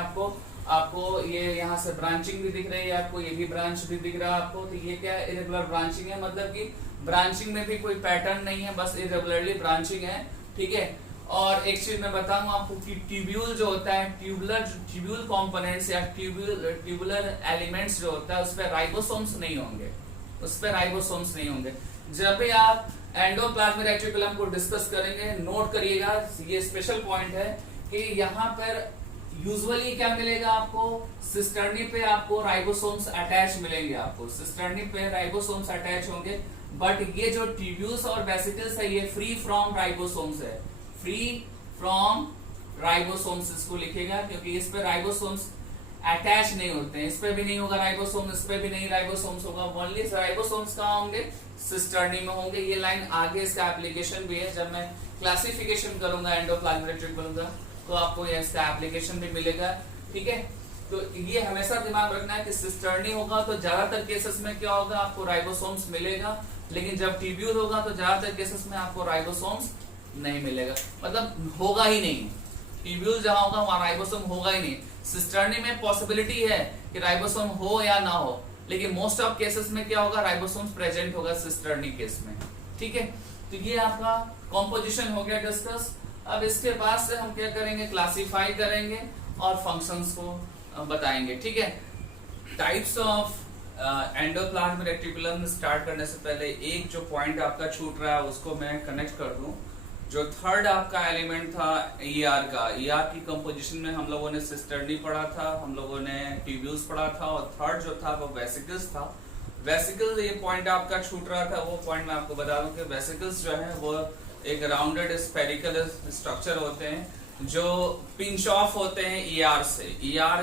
आपको ये यहाँ से ब्रांचिंग भी दिख रही है, आपको ये भी ब्रांच भी दिख रहा है आपको। तो ये क्या है, इरेगुलर ब्रांचिंग है, मतलब कि ब्रांचिंग में भी कोई पैटर्न नहीं है, बस इरेगुलरली ब्रांचिंग है, ठीक है। और एक चीज मैं बताऊंगा आपको कि ट्यूब्यूल जो होता है, ट्यूब्यूल कंपोनेंट्स या ट्यूबुलर एलिमेंट्स जो होता है उस पर राइबोसोम्स नहीं होंगे, उस पर राइबोसोम्स नहीं होंगे। जब भी आप एंडोप्लाज्मिक रेटिकुलम को डिस्कस करेंगे, नोट करिएगा, ये स्पेशल पॉइंट है कि यहाँ पर यूजुअली क्या मिलेगा आपको, सिस्टर्नी पे आपको राइबोसोम्स अटैच मिलेंगे, आपको सिस्टर्नी पे राइबोसोम्स अटैच होंगे। बट ये जो ट्यूब्यूल्स और वेसिकल्स है, ये फ्री फ्रॉम राइबोसोम्स है, फ्री फ्रॉम राइबोसोम्स इसको लिखेगा, क्योंकि इस पे राइबोसोम्स अटैच नहीं होते हैं। इस पे भी नहीं होगा राइबोसोम, इस पे भी नहीं राइबोसोम्स होगा, ओनली राइबोसोम्स कहाँ होंगे, सिस्टर्नी में होंगे। ये लाइन आगे इसका एप्लीकेशन भी है, जब मैं क्लासिफिकेशन करूंगा एंडोप्लाज्मिक रेटिकुलम का तो आपको इसका एप्लीकेशन भी मिलेगा, ठीक है। तो ये हमेशा दिमाग रखना है कि सिस्टर्नी होगा तो ज्यादातर केसेस में क्या होगा, आपको राइबोसोम्स मिलेगा। लेकिन जब ट्यूब्यूल होगा तो ज्यादातर केसेस में आपको राइबोसोम्स नहीं मिलेगा, मतलब होगा ही नहीं। ट्यूब्यूल जहां होगा वहां राइबोसोम होगा ही नहीं। सिस्टर्नी में पॉसिबिलिटी है कि राइबोसोम हो या ना हो, लेकिन मोस्ट ऑफ केसेस में क्या होगा, राइबोसोम्स प्रेजेंट होगा सिस्टर्नी केस में, ठीक है। तो ये आपका कॉम्पोजिशन हो गया डिस्कस। अब इसके बाद से हम क्या करेंगे, क्लासिफाई करेंगे और फंक्शंस को बताएंगे, ठीक है। Types of endoplasmic reticulum start करने से पहले एक जो पॉइंट आपका छूट रहा है उसको मैं कनेक्ट कर दूं। जो थर्ड आपका एलिमेंट था ईआर का, ईआर की कंपोजिशन में हम लोगों ने सिस्टर्नी पढ़ा था, हम लोगों ने ट्यूब्यूल्स पढ़ा था, और थर्ड जो था वो वेसिकल्स था। वेसिकल ये पॉइंट आपका छूट रहा था, वो पॉइंट मैं आपको बता दूं कि वेसिकल्स जो है वो एक राउंडेड स्फेरिकल स्ट्रक्चर होते हैं जो पिंच ऑफ होते हैं ईआर से। ईआर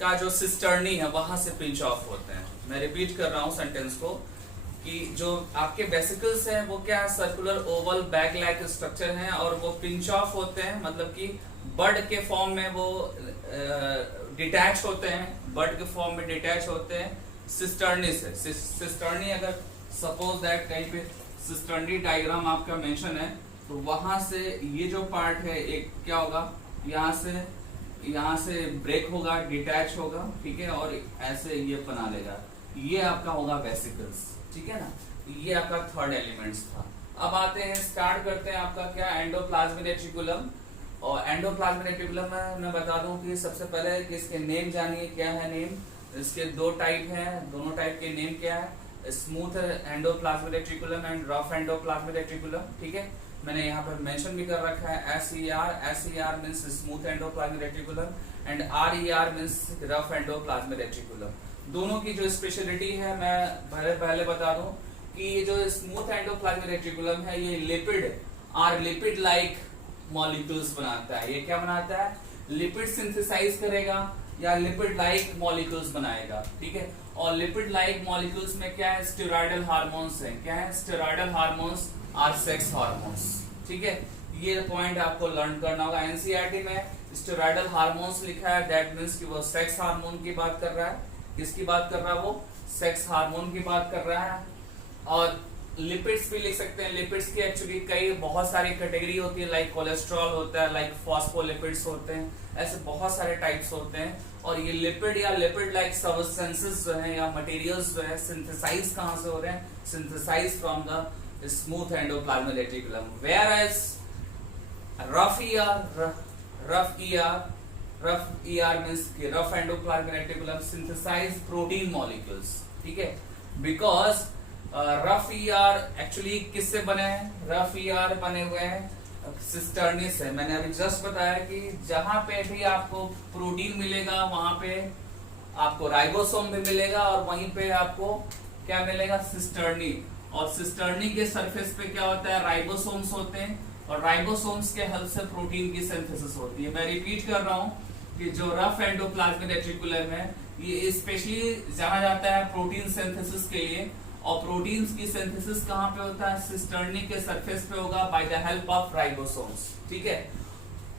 का जो सिस्टर्नी है वहां से पिंच ऑफ होते हैं। मैं रिपीट कर रहा हूँ सेंटेंस को कि जो आपके वेसिकल्स हैं वो क्या है, circular Oval bag like structure हैं, और वो पिंच ऑफ होते हैं, मतलब कि बर्ड के फॉर्म में वो डिटैच होते हैं, बर्ड के फॉर्म में डिटैच होते हैं सिस्टर्नी से। सिस्टर्नी अगर सपोज दैट कहीं पे सिस्टर्नी डायग्राम आपका मेंशन है तो वहां से ये जो पार्ट है एक क्या होगा, यहाँ से ब्रेक होगा, डिटैच होगा, ठीक है, और ऐसे ये बना लेगा, ये आपका होगा वेसिकल्स, ठीक है ना। ये आपका थर्ड एलिमेंट्स था। अब आते हैं, स्टार्ट करते हैं आपका क्या, एंडोप्लाज्मिक रेटिकुलम। और एंडोप्लाज्मिक रेटिकुलम में मैं बता दूं कि सबसे पहले कि इसके नेम जानिए, क्या है नेम। इसके दो टाइप हैं, दोनों टाइप के नेम क्या है, smooth endoplasmic reticulum and rough endoplasmic reticulum, ठीक है। मैंने यहाँ पर मेंशन भी कर रखा है SER means smooth endoplasmic reticulum and RER means rough endoplasmic reticulum. दोनों की जो स्पेशलिटी है मैं पहले बता दूं कि ये जो स्मूथ एंडोप्लाज्मिक रेटिकुलम है ये लिपिड और लिपिड लाइक मॉलिक्यूल्स बनाता है। ये क्या बनाता है? लिपिड सिंथेसाइज करेगा या लिपिड लाइक मॉलिक्यूल्स बनाएगा, ठीक है। और लिपिड लाइक मॉलिक्यूल्स में क्या है? स्टेरॉयडल हार्मोन्स है। क्या है? स्टेरॉयडल हार्मोन्स और सेक्स हार्मोन्स, ठीक है। ये पॉइंट आपको लर्न करना होगा। एनसीईआरटी में स्टेरॉयडल हार्मोन्स लिखा है, दैट मीन्स कि वो सेक्स हार्मोन की बात कर रहा है। किसकी बात कर रहा है? वो सेक्स हार्मोन की बात कर रहा है। और लिपिड्स भी लिख सकते हैं। लिपिड्स की एक्चुअली कई बहुत सारी कैटेगरी होती है, लाइक कोलेस्ट्रॉल होता है, लाइक फॉस्फोलिपिड्स होते हैं, ऐसे बहुत सारे टाइप्स होते हैं। और ये लिपिड या लिपिड लाइक सब्सटेंसेस जो है या मटेरियल्स जो है सिंथेसाइज कहां से हो रहे हैं? Synthesize from the smooth endoplasmic reticulum, whereas rough ER means rough endoplasmic reticulum synthesize protein molecules, ठीक है। बिकॉज रफ ER एक्चुअली किससे बने हैं? रफ ER बने हुए हैं सिस्टर्नी से। मैंने अभी जस्ट बताया कि जहां पे भी आपको प्रोटीन मिलेगा वहां पे आपको राइबोसोम भी मिलेगा और वहीं पे आपको क्या मिलेगा? सिस्टर्नी। और सिस्टर्नी के सरफेस पे क्या होता है? राइबोसोम्स होते हैं और राइबोसोम्स के हेल्प से प्रोटीन की सिंथेसिस होती है। मैं रिपीट कर रहा हूं कि जो रफ एंडोप्लाज्मिक रेटिकुलम है ये स्पेशली जाना जाता है प्रोटीन सिंथेसिस के लिए। और प्रोटीन्स की सिंथेसिस कहां पे होता है? सिस्टर्नी के सरफेस पे होगा by the help of ribosomes, ठीक है।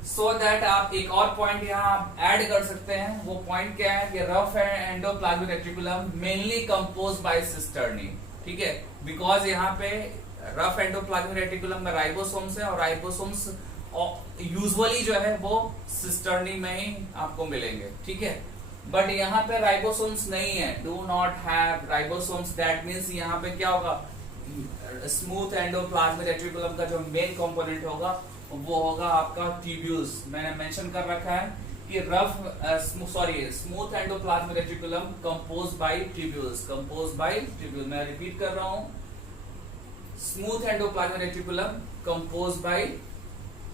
सो दैट आप एक और पॉइंट यहाँ ऐड कर सकते हैं। वो पॉइंट क्या है कि rough endoplasmic reticulum mainly compose bye cisternae, ठीक है। बिकॉज यहाँ पे रफ एंडोप्लाज्मिक रेटिकुलम में राइबोसोम्स है और राइबोसोम्स यूजुअली जो है वो सिस्टर्नी में ही आपको मिलेंगे, ठीक है। बट यहाँ पे राइबोसोम्स नहीं है, do not have ribosomes, that means यहाँ पे क्या होगा? स्मूथ एंडोप्लाज्मिक रेटिकुलम का जो मेन कंपोनेंट होगा वो होगा आपका ट्यूब्यूल्स। मैंने मेंशन कर रखा है कि smooth endoplasmic reticulum compose bye tubules, compose bye tubule. मैं रिपीट कर रहा हूँ, smooth endoplasmic reticulum compose bye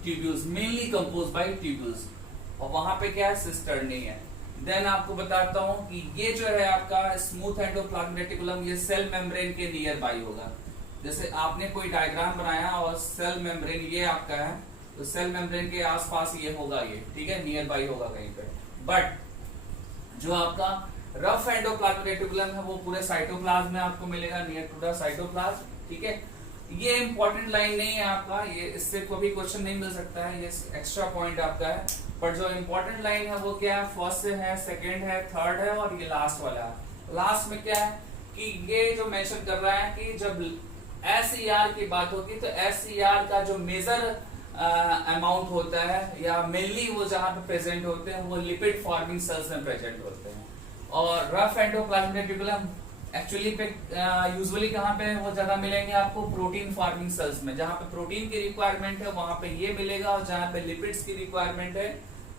tubules, mainly compose bye tubules. और वहां पे क्या है? सिस्टर्नी है। देन आपको बताता हूं कि ये जो है आपका स्मूथ एंडोप्लाज्मिक रेटिकुलम ये सेल मेम्ब्रेन के नियर बाई होगा। जैसे आपने कोई डायग्राम बनाया और सेल मेम्ब्रेन ये आपका है, तो सेल मेम्ब्रेन के आसपास ये होगा, ये ठीक है, नियर बाई होगा कहीं पे। बट जो आपका रफ एंडोप्लाज्मिक रेटिकुलम है वो पूरे साइटोप्लाज्म में आपको मिलेगा, नियर टू द साइटोप्लाज्म, ठीक है। ये इंपॉर्टेंट लाइन नहीं है आपका, ये इससे कोई क्वेश्चन नहीं मिल सकता है, ये एक्स्ट्रा पॉइंट आपका है। पर जो इंपॉर्टेंट लाइन है वो क्या है? फर्स्ट से है, सेकंड है, थर्ड है और ये लास्ट वाला है। लास्ट में क्या है कि ये जो मेंशन कर रहा है कि जब SER की बात होगी तो SER का जो मेजर अमाउंट होता है या मेनली वो जहां पे प्रेजेंट होते हैं वो लिपिड फॉर्मिंग सेल्स में प्रेजेंट होते हैं। और रफ एंडोप्लाज्मिक रेटिकुलम एक्चुअली पे यूजुअली कहाँ पे वो ज्यादा मिलेंगे आपको? प्रोटीन फार्मिंग सेल्स में। जहां पे प्रोटीन की रिक्वायरमेंट है वहां पे ये मिलेगा और जहां पे लिपिड्स की रिक्वायरमेंट है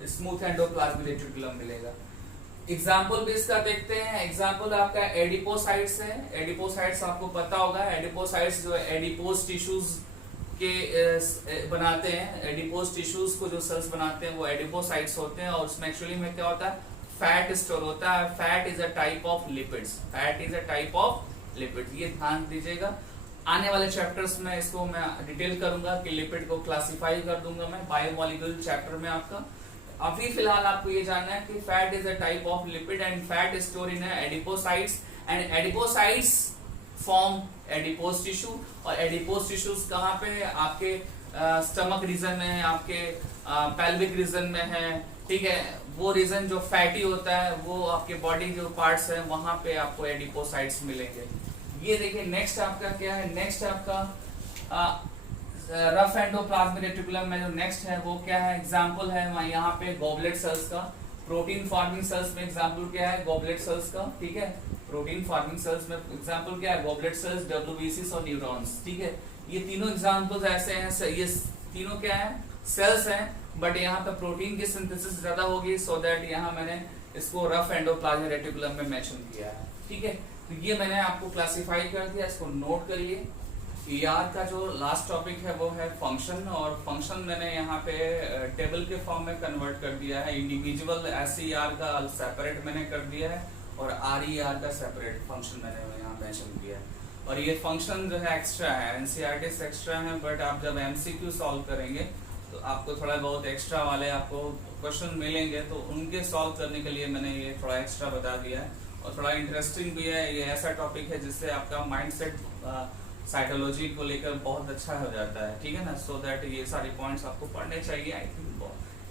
स्मूथ एंडोप्लाज्मिक रेटिकुलम मिलेगा। एग्जाम्पल भी इसका देखते हैं। एग्जाम्पल आपका एडिपोसाइट्स है। एडिपोसाइट्स आपको पता होगा, एडिपोसाइट्स जो एडिपोज टिश्यूज के बनाते हैं, एडिपोज टिश्यूज को जो सेल्स बनाते हैं वो एडिपोसाइट्स होते हैं। और उसमें एक्चुअली में क्या होता है? फैट स्टोर होता है। Fat is a type of lipids, fat is a type of lipids, ये ध्यान दीजिएगा। आने वाले चैप्टर्स में इसको मैं डिटेल करूंगा कि लिपिड को क्लासिफाई कर दूंगा मैं बायोमोलिक्यूल चैप्टर में आपका। अभी फिलहाल आपको ये जानना है कि fat is a type of lipid and fat store in adipocytes and adipocytes form adipose tissue. और एडिपोज टिश्यूज कहाँ पे है? आपके स्टमक रीजन में है, आपके पेल्विक रीजन में है, ठीक है। वो रीजन जो फैटी होता है वो आपके बॉडी जो पार्ट्स हैं वहां पे आपको एडिपोसाइट्स मिलेंगे। ये देखिए नेक्स्ट आपका क्या है? नेक्स्ट आपका रफ एंडोप्लाज्मिक रेटिकुलम में जो नेक्स्ट है वो क्या है? एग्जांपल है यहाँ पे गॉबलेट सेल्स का। प्रोटीन फार्मिंग सेल्स में एग्जांपल क्या है? गॉबलेट सेल्स का, ठीक है। प्रोटीन फार्मिंग सेल्स में एग्जांपल क्या है? गॉबलेट सेल्स, WBCs और न्यूरॉन्स, ठीक है। ये तीनों एग्जांपल्स ऐसे हैं, ये तीनों क्या है? सेल्स हैं, बट यहाँ पे प्रोटीन की सिंथेसिस ज्यादा होगी, सो दैट यहाँ मैंने इसको रफ एंडोप्लाज्मिक रेटिकुलम में मेंशन किया है, ठीक है। तो ये मैंने आपको क्लासिफाई कर दिया, इसको नोट करिए। ER का जो लास्ट टॉपिक है वो है फंक्शन, और फंक्शन मैंने यहाँ पे टेबल के फॉर्म में कन्वर्ट कर दिया है। इंडिविजुअल SER का सेपरेट मैंने कर दिया है और RER का सेपरेट फंक्शन मैंने यहाँ मेंशन किया है। और ये फंक्शन जो है एक्स्ट्रा है, एनसीईआरटी से एक्स्ट्रा है, बट आप जब एमसीक्यू सॉल्व करेंगे तो आपको थोड़ा बहुत एक्स्ट्रा वाले आपको क्वेश्चन मिलेंगे, तो उनके सॉल्व करने के लिए मैंने ये थोड़ा एक्स्ट्रा बता दिया है। और थोड़ा इंटरेस्टिंग भी है, ये ऐसा टॉपिक है जिससे आपका माइंडसेट साइकोलॉजी को लेकर बहुत अच्छा हो जाता है, ठीक है ना। सो दैट ये सारी पॉइंट्स आपको पढ़ने चाहिए। आई थिंक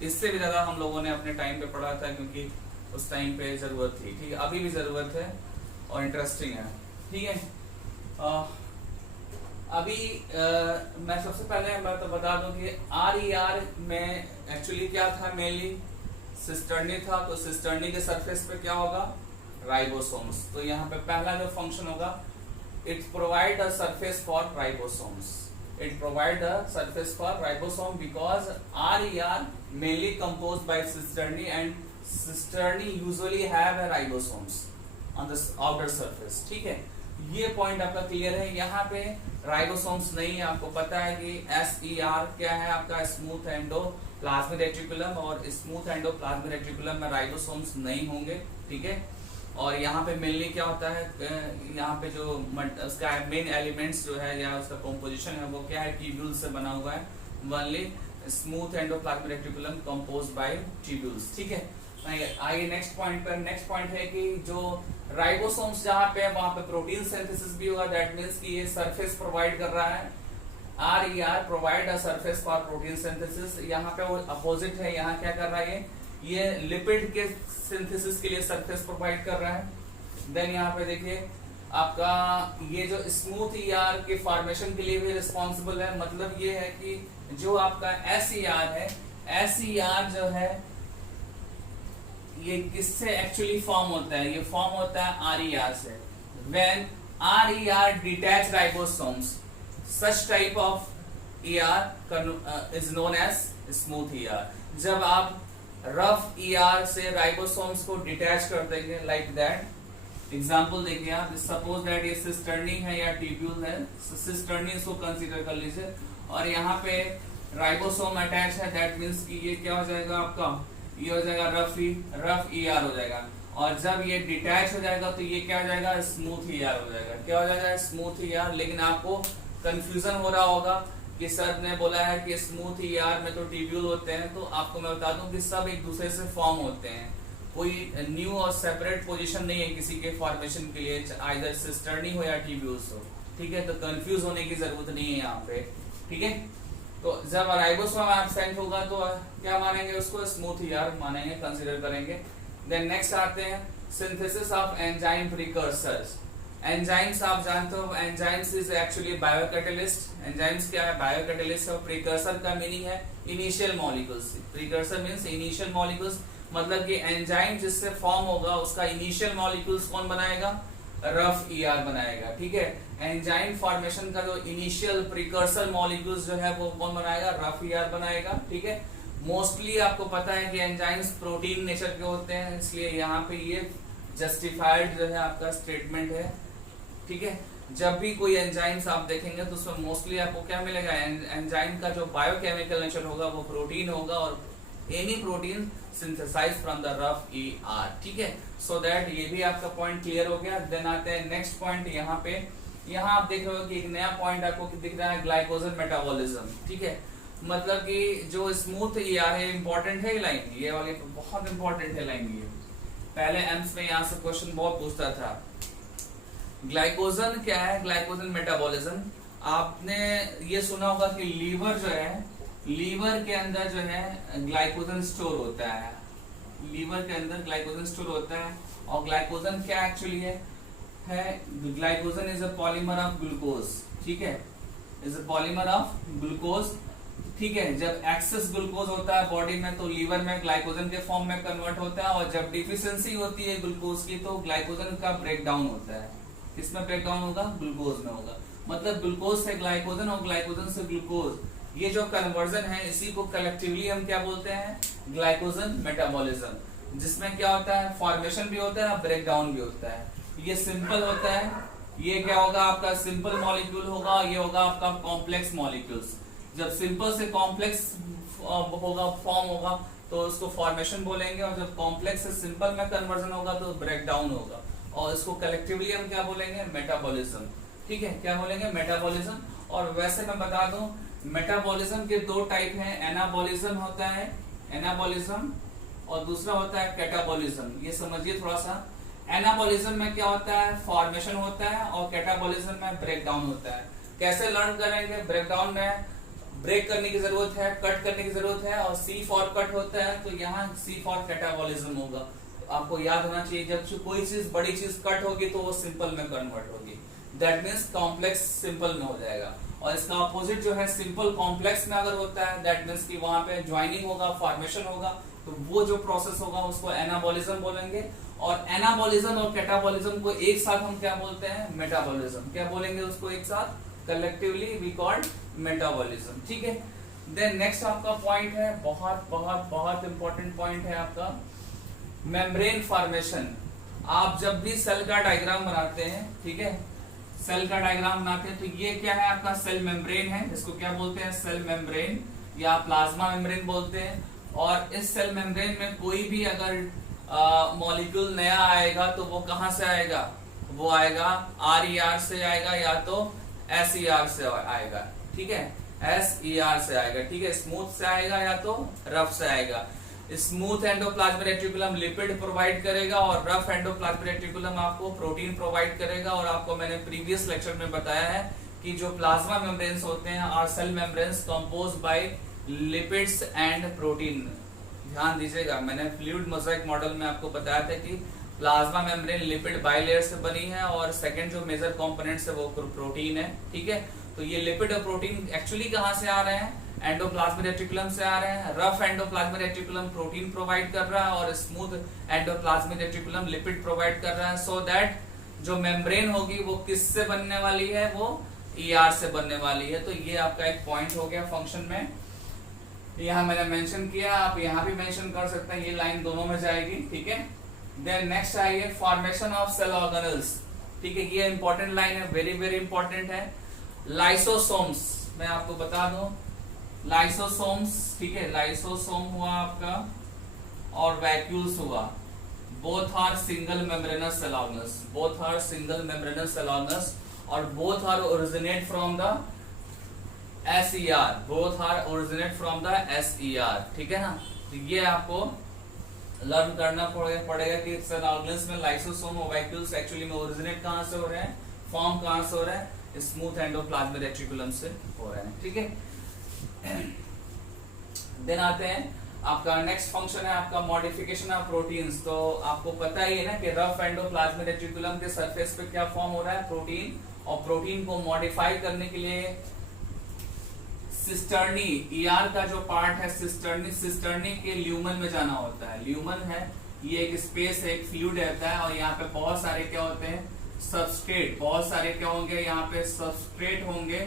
इससे भी ज़्यादा हम लोगों ने अपने टाइम पे पढ़ा था, क्योंकि उस टाइम पे ज़रूरत थी, ठीक है। अभी भी ज़रूरत है और इंटरेस्टिंग है, ठीक है। अभी मैं सबसे पहले मैं तो बता दूं कि RER में एक्चुअली क्या था, मेनली सिस्टर्नी था। तो सिस्टर्नी के सरफेस पे क्या होगा, राइबोसोम्स। तो यहाँ पे पहला जो फंक्शन होगा, it provide a surface for ribosomes, it provide a surface for ribosome because RER mainly composed by cisternae and cisternae usually have a ribosomes on the outer surface, ठीक है। ये पॉइंट आपका क्लियर है। यहाँ पे ribosomes नहीं है, आपको पता है कि SER क्या है आपका, स्मूथ एंडोप्लाज्मिक रेटिकुलम, और स्मूथ एंडोप्लाज्मिक रेटिकुलम में राइबोसोम्स नहीं होंगे, ठीक है। और यहाँ पे मेनली क्या होता है, यहाँ पे जो उसका मेन एलिमेंट्स जो है या उसका कॉम्पोजिशन है वो क्या है, ट्यूब्यूल्स से बना हुआ है। Only smooth endoplasmic reticulum composed bye tubules, ठीक है। आइए नेक्स्ट पॉइंट पर। नेक्स्ट पॉइंट है कि जो राइबोसोम्स जहाँ पे है वहां पे प्रोटीन सिंथेसिस भी होगा। दैट मींस कि ये सरफेस प्रोवाइड कर रहा है, RER provide a surface for protein synthesis. यहाँ पे वो अपोजिट है, यहाँ क्या कर रहा है, ये लिपिड के सिंथेसिस के लिए सरफेस प्रोवाइड कर रहा है। देन यहाँ पे देखिए आपका ये जो स्मूथ ER के फॉर्मेशन के लिए भी रिस्पॉन्सिबल है। मतलब ये है कि जो आपका SER है, SER जो है ये किससे एक्चुअली फॉर्म होता है, ये फॉर्म होता है RER से। When RER detach ribosomes, such type of ER is known as smooth ER। जब आप रफ ER से राइबोसोम्स को डिटैच कर देंगे लाइक दैट। एग्जांपल देखिए आप, सपोज दैट ये सिस्टर्नी है या ट्यूब्यूल है, सिस्टर्नी को कंसीडर कर लीजिए, और यहाँ पे राइबोसोम अटैच है। दैट मीन्स कि ये क्या हो जाएगा आपका, ये हो जाएगा रफ ER हो जाएगा। और जब ये डिटैच हो जाएगा तो ये क्या हो जाएगा, स्मूथ ER हो जाएगा। क्या हो जाएगा, स्मूथ ER। लेकिन आपको कंफ्यूजन हो रहा होगा कि सर ने बोला है कि स्मूथ ER में तो ट्यूब्यूल होते हैं। तो आपको मैं बता दूं कि सब एक दूसरे से फॉर्म होते हैं, कोई न्यू और सेपरेट पोजीशन नहीं है किसी के फॉर्मेशन के लिए, आइदर सिस्टर्नी हो या ट्यूब्यूल्स हो, ठीक है। तो कंफ्यूज होने की जरूरत नहीं है यहाँ पे, ठीक है। तो जब राइबोसोम एब्सेंट होगा तो क्या मानेंगे उसको, स्मूथ ER मानेंगे, कंसीडर करेंगे। देन नेक्स्ट आते हैं synthesis of enzyme precursors. Enzymes आप जानते हो, enzymes is actually biocatalyst. Enzymes क्या है, बायोकैटलिस्ट। और प्रीकर्सर का मीनिंग है initial molecules. Precursor means initial molecules, मतलब कि एंजाइम जिससे फॉर्म होगा उसका इनिशियल मॉलिक्यूल्स कौन बनाएगा, रफ ER बनाएगा, ठीक है। एंजाइम फॉर्मेशन का जो इनिशियल प्रीकर्सर मॉलिक्यूल्स जो है वो कौन बनाएगा, रफ ER बनाएगा, ठीक है। मोस्टली आपको पता है कि एंजाइम्स प्रोटीन नेचर के होते हैं, इसलिए यहाँ पे ये जस्टिफाइड जो है आपका स्टेटमेंट है, ठीक है। जब भी कोई एंजाइम्स आप देखेंगे तो उसमें मोस्टली आपको क्या मिलेगा, एंजाइम का जो बायोकेमिकल नेचर होगा वो प्रोटीन होगा, और any protein synthesized from the rough ER, ठीक है। सो दैट ये भी आपका पॉइंट क्लियर हो गया। देन आते हैं नेक्स्ट पॉइंट। यहाँ पे यहाँ आप देख रहे हो कि एक नया पॉइंट आपको दिख रहा है, ग्लाइकोजन मेटाबॉलिज्म, ठीक है। मतलब कि जो स्मूथ ER है, इंपॉर्टेंट है ये लाइन, ये वाली बहुत इंपॉर्टेंट है लाइन। ये पहले एम्स में यहाँ से क्वेश्चन बहुत पूछता था। ग्लाइकोजन क्या है, ग्लाइकोजन मेटाबॉलिज्म। आपने ये सुना होगा कि लीवर जो है, लीवर के अंदर जो है ग्लाइकोजन स्टोर होता है, लीवर के अंदर ग्लाइकोजन स्टोर होता है। और ग्लाइकोजन क्या एक्चुअली है glycogen is a polymer of glucose, ठीक है, is a polymer of glucose, ठीक है। जब एक्सेस ग्लूकोज होता है बॉडी में तो लीवर में ग्लाइकोजन के फॉर्म में कन्वर्ट होता है, और जब डिफिशियंसी होती है ग्लूकोज की तो ग्लाइकोजन का ब्रेकडाउन होता है। किसमें ब्रेकडाउन होगा, ग्लूकोज में होगा। मतलब ग्लूकोज से ग्लाइकोजन और ग्लाइकोजन से ग्लूकोज, ये जो कन्वर्जन है इसी को कलेक्टिवली हम क्या बोलते हैं, ग्लाइकोजन मेटाबॉलिज्म, जिसमें क्या होता है, फॉर्मेशन भी होता है, ब्रेकडाउन भी होता है। ये सिंपल होता है, ये क्या होगा आपका सिंपल मॉलिक्यूल होगा, ये होगा आपका कॉम्प्लेक्स मॉलिक्यूल्स। जब सिंपल से कॉम्प्लेक्स होगा, फॉर्म होगा तो उसको फॉर्मेशन बोलेंगे, और जब कॉम्प्लेक्स से सिंपल में कन्वर्जन होगा तो ब्रेकडाउन होगा, और इसको कलेक्टिवली हम क्या बोलेंगे, मेटाबॉलिज्म। ठीक है, क्या बोलेंगे, मेटाबॉलिज्म। और वैसे मैं बता दूं, मेटाबॉलिज्म के दो टाइप हैं, एनाबॉलिज्म होता है, एनाबॉलिज्म, और दूसरा होता है कैटाबॉलिज्म। ये समझिए थोड़ा सा। एनाबॉलिज्म में क्या होता है, फॉर्मेशन होता है, और कैटाबॉलिज्म में ब्रेक डाउन होता है। कैसे लर्न करेंगे, ब्रेक डाउन में ब्रेक करने की जरूरत है, कट करने की जरूरत है, और सी फॉर कट होता है, तो यहाँ सी फॉर कैटाबॉलिज्म होगा। आपको याद होना चाहिए, जब कोई चीज बड़ी चीज कट होगी तो वो सिंपल में कन्वर्ट होगी, दैट मीन्स कॉम्प्लेक्स सिंपल में हो जाएगा। और इसका अपोजिट जो है सिंपल कॉम्प्लेक्स में अगर होता है, दैट मीन्स कि वहां पे ज्वाइनिंग होगा, फॉर्मेशन होगा, तो वो जो प्रोसेस होगा उसको एनाबॉलिज्म बोलेंगे। और एनाबॉलिज्म और कैटाबॉलिज्म को एक साथ हम क्या बोलते हैं, मेटाबॉलिज्म। क्या बोलेंगे उसको एक साथ, कलेक्टिवली वी कॉल्ड मेटाबॉलिज्म। ठीक है, देन नेक्स्ट आपका पॉइंट है, बहुत बहुत बहुत इंपॉर्टेंट पॉइंट है आपका, मेम्ब्रेन फॉर्मेशन। आप जब भी सेल का डायग्राम बनाते हैं, ठीक है, सेल का डायग्राम बनाते हैं, तो ये क्या है आपका सेल मेम्ब्रेन है, इसको क्या बोलते हैं, सेल मेम्ब्रेन या प्लाज्मा मेम्ब्रेन बोलते हैं। और इस सेल मेम्ब्रेन में कोई भी अगर मॉलिक्यूल नया आएगा तो वो कहां से आएगा, वो आएगा RER से आएगा, या तो SER से आएगा। ठीक है, SER से आएगा, ठीक है, स्मूथ से आएगा या तो रफ से आएगा। Smooth endoplasmic reticulum lipid provide करेगा, और रफ एंडोप्लाज्मिक रेटिकुलम आपको प्रोटीन प्रोवाइड करेगा। और आपको मैंने प्रीवियस लेक्चर में बताया है कि जो प्लाज्मा मेम्ब्रेन्स होते हैं are cell membranes composed by lipids and protein. ध्यान दीजिएगा, मैंने फ्लूइड मोज़ाइक मॉडल में आपको बताया था कि प्लाज्मा मेम्ब्रेन लिपिड बाइलेयर से बनी है, और सेकंड जो मेजर कंपोनेंट्स है वो प्रोटीन है। ठीक है, तो ये लिपिड और प्रोटीन एक्चुअली कहां से आ रहे हैं, एंडोप्लाज्मिक रेटिकुलम से आ रहे हैं। Rough endoplasmic reticulum protein provide कर रहा है, और smooth endoplasmic reticulum lipid provide कर रहा है। सो दैट जो मेम्ब्रेन होगी वो किससे बनने वाली है, वो ER से बनने वाली है। तो ये आपका एक पॉइंट हो गया फंक्शन में, यहाँ मैंने मेंशन किया, आप यहाँ भी मेंशन कर सकते हैं, ये लाइन दोनों में जाएगी। ठीक है, देन नेक्स्ट आइए फॉर्मेशन ऑफ सेल ऑर्गेनेल्स। ठीक है, ये इंपॉर्टेंट लाइन है, वेरी वेरी इंपॉर्टेंट है। लाइसोसोम्स, मैं आपको बता दूं, लाइसोसोम्स, ठीक है, लाइसोसोम हुआ आपका और वैक्यूल्स हुआ, both are single membranous cell organelles, both are single membranous cell organelles, और both are originate from the SER, both are originate from the SER। ठीक है ना, तो ये आपको लर्न करना पड़ेगा कि सेल ऑर्गेनेल्स में लाइसोसोम और वैक्यूल्स एक्चुअली में ओरिजिनेट कहां से हो रहे हैं, फॉर्म कहां से हो रहा है, स्मूथ एंडोप्लाज्मिक रेटिकुलम से हो रहे हैं। ठीक है, देन आते हैं आपका नेक्स्ट फंक्शन है आपका मॉडिफिकेशन ऑफ प्रोटीन्स। तो आपको पता ही है ना कि रफ एंडोप्लाज्मिक रेटिकुलम के सरफेस पे क्या फॉर्म हो रहा है, प्रोटीन, और प्रोटीन को मॉडिफाई करने के लिए सिस्टर्नी, ER का जो पार्ट है सिस्टर्नी के ल्यूमन में जाना होता है। ल्यूमन है, ये एक स्पेस है, एक फ्लूइड रहता है, और यहाँ पे बहुत सारे क्या होते हैं, सबस्ट्रेट, बहुत सारे क्या होंगे, यहाँ पे सबस्ट्रेट होंगे,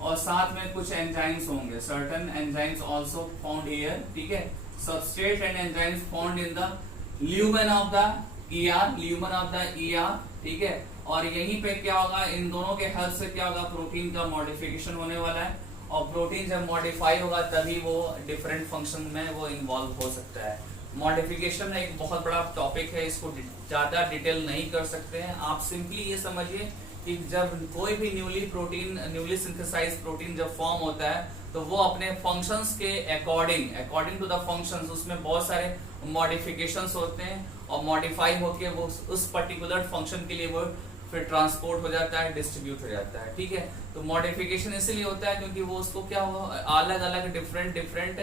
और साथ में कुछ एंजाइम्स होंगे, certain enzymes also found here. ठीक है, substrate and enzymes found in the lumen of the ER, lumen of the ER। ठीक है, और यहीं पे क्या होगा, इन दोनों के हेल्प से क्या होगा, प्रोटीन का मॉडिफिकेशन होने वाला है। और प्रोटीन जब मॉडिफाई होगा तभी वो डिफरेंट फंक्शन में वो इन्वॉल्व हो सकता है। मॉडिफिकेशन एक बहुत बड़ा टॉपिक है, इसको ज्यादा डिटेल नहीं कर सकते हैं। आप सिंपली ये समझिए कि जब कोई भी न्यूली सिंथेसाइज्ड प्रोटीन जब फॉर्म होता है तो वो अपने फंक्शंस के अकॉर्डिंग टू द फंक्शंस, उसमें बहुत सारे मॉडिफिकेशंस होते हैं, और मॉडिफाई होके वो उस पर्टिकुलर फंक्शन के लिए वो फिर ट्रांसपोर्ट हो जाता है, डिस्ट्रीब्यूट हो जाता है। ठीक है, तो मॉडिफिकेशन इसलिए होता है क्योंकि वो उसको क्या हो, अलग अलग डिफरेंट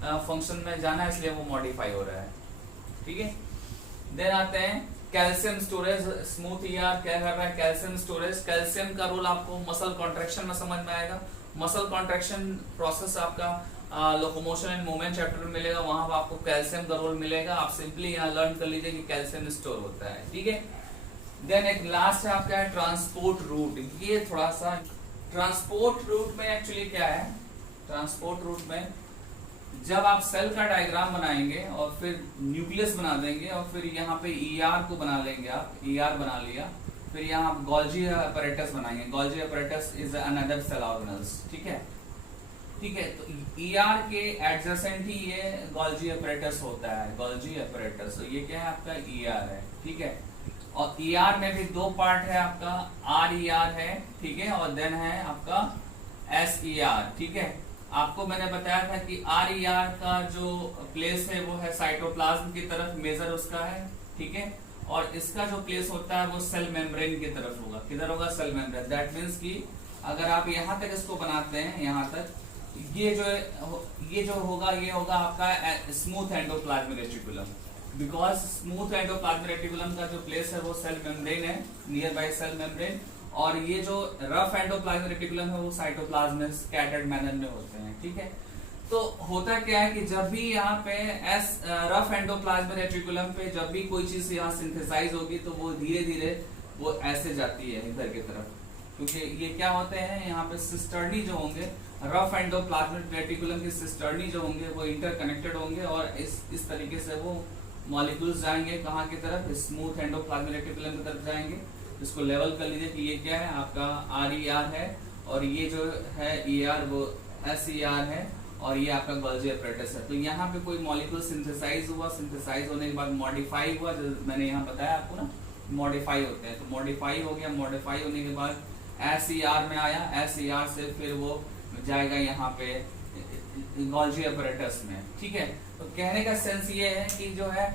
फंक्शन में जाना है, इसलिए वो मॉडिफाई हो रहा है। ठीक है, देन आते हैं कैल्शियम स्टोरेज। स्मूथ ER क्या कर रहा है, कैल्शियम स्टोरेज। कैल्शियम का रोल आपको मसल कॉन्ट्रैक्शन में समझ में आएगा। मसल कॉन्ट्रैक्शन प्रोसेस आपका लोकोमोशन एंड मूवमेंट चैप्टर में मिलेगा, वहां पर आपको कैल्शियम का रोल मिलेगा। आप सिंपली यहाँ लर्न कर लीजिए कि कैल्शियम स्टोर होता है। ठीक है, देन एक लास्ट है आपका है ट्रांसपोर्ट रूट। ये थोड़ा सा ट्रांसपोर्ट रूट में एक्चुअली क्या है, ट्रांसपोर्ट रूट में जब आप सेल का डायग्राम बनाएंगे और फिर न्यूक्लियस बना देंगे, और फिर यहाँ पे ER को बना लेंगे, आप ER बना लिया, फिर यहाँ आप गोल्जी अपैरेटस बनाएंगे। Golgi apparatus is another cell organelles. ठीक है, ठीक है, तो ER के एडजेसेंट ही ये गोल्जी अपैरेटस होता है, गोल्जी अपैरेटस। तो ये क्या है आपका ER है। ठीक है, और ER में भी दो पार्ट है आपका, RER है, ठीक है, और देन है आपका SER, ठीक है। आपको मैंने बताया था कि RER का जो प्लेस है वो है साइटोप्लाज्म की तरफ, मेजर उसका है, ठीक है, और इसका जो प्लेस होता है वो सेल मेम्ब्रेन की तरफ होगा। किधर होगा? Cell membrane. दैट मीन्स कि अगर आप यहाँ तक इसको बनाते हैं, यहाँ तक ये जो होगा ये होगा आपका smooth endoplasmic reticulum, because smooth endoplasmic reticulum का जो प्लेस है वो सेल मेम्ब्रेन है, नियर बाय सेल मेम्ब्रेन, और ये जो रफ एंडोप्लाज्मिक रेटिकुलम है वो साइटोप्लाज्म में स्कैटर्ड मैनर में होते हैं, ठीक है। तो होता क्या है कि जब भी यहाँ पे रफ एंडोप्लाज्मिक रेटिकुलम पे जब भी कोई चीज यहाँ सिंथेसाइज होगी तो वो धीरे धीरे वो ऐसे जाती है इधर की तरफ, क्योंकि ये क्या होते हैं यहाँ पे सिस्टर्नी जो होंगे, रफ एंडोप्लाज्मिक रेटिकुलम की सिस्टर्नी जो होंगे वो इंटरकनेक्टेड होंगे और इस तरीके से वो मॉलिक्यूल्स जाएंगे कहाँ की तरफ? स्मूथ एंडोप्लाज्मिक रेटिकुलम की तरफ जाएंगे। इसको लेवल कर लीजिए कि ये क्या है आपका RER है, और ये जो है ER वो SER है, और ये आपका गोल्जी एपरेटस है। तो यहाँ पे कोई मॉलिक्यूल सिंथेसाइज हुआ, सिंथेसाइज होने के बाद मॉडिफाई हुआ, जो मैंने यहाँ बताया आपको ना, मॉडिफाई होते हैं, तो मॉडिफाई हो गया, मॉडिफाई होने के बाद SER में आया, SER से फिर वो जाएगा यहाँ पे गोल्जी एपरेटस में, ठीक है। तो कहने का सेंस ये है कि जो है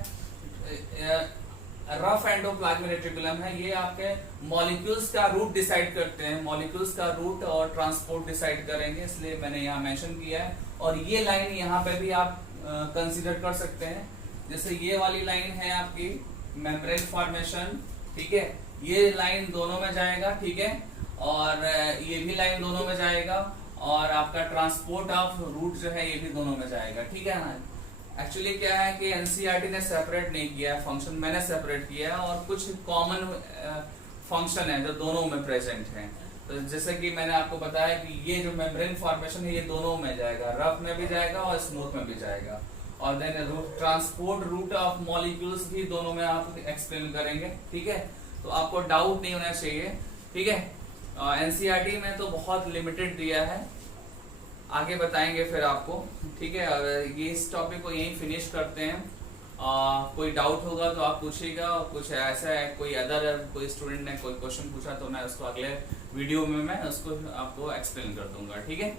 रफ एंडोप्लाज्मिक रेटिकुलम है, ये आपके मॉलिक्यूल्स का रूट डिसाइड करते हैं, मॉलिक्यूल्स का रूट और ट्रांसपोर्ट डिसाइड करेंगे, इसलिए मैंने यहाँ मेंशन किया है। और ये लाइन यहाँ पे भी आप कंसीडर कर सकते हैं, जैसे ये वाली लाइन है आपकी मेम्ब्रेन फॉर्मेशन, ठीक है, ये लाइन दोनों में जाएगा, ठीक है, और ये भी लाइन दोनों में जाएगा, और आपका ट्रांसपोर्ट ऑफ रूट जो है ये भी दोनों में जाएगा, ठीक है ना। एक्चुअली क्या है कि एनसीईआरटी ने सेपरेट नहीं किया है फंक्शन, मैंने सेपरेट किया है, और कुछ कॉमन फंक्शन है जो दोनों में प्रेजेंट है। तो जैसे कि मैंने आपको बताया कि ये जो मेम्ब्रेन फॉर्मेशन है ये दोनों में जाएगा, रफ में भी जाएगा और स्मूथ में भी जाएगा, और then transport route of molecules भी दोनों में आप एक्सप्लेन करेंगे, ठीक है। तो आपको डाउट नहीं होना चाहिए, ठीक है। एनसीईआरटी में तो बहुत लिमिटेड दिया है, आगे बताएंगे फिर आपको, ठीक है। ये इस टॉपिक को यहीं फिनिश करते हैं। कोई डाउट होगा तो आप पूछिएगा, कुछ ऐसा है कोई कोई स्टूडेंट ने कोई क्वेश्चन पूछा तो मैं उसको अगले वीडियो में मैं उसको आपको एक्सप्लेन कर दूंगा, ठीक है।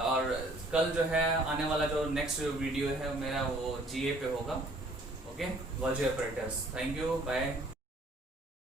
और कल जो है आने वाला जो नेक्स्ट वीडियो है मेरा वो GA पे होगा, okay, Golgi apparatus. Thank you, bye.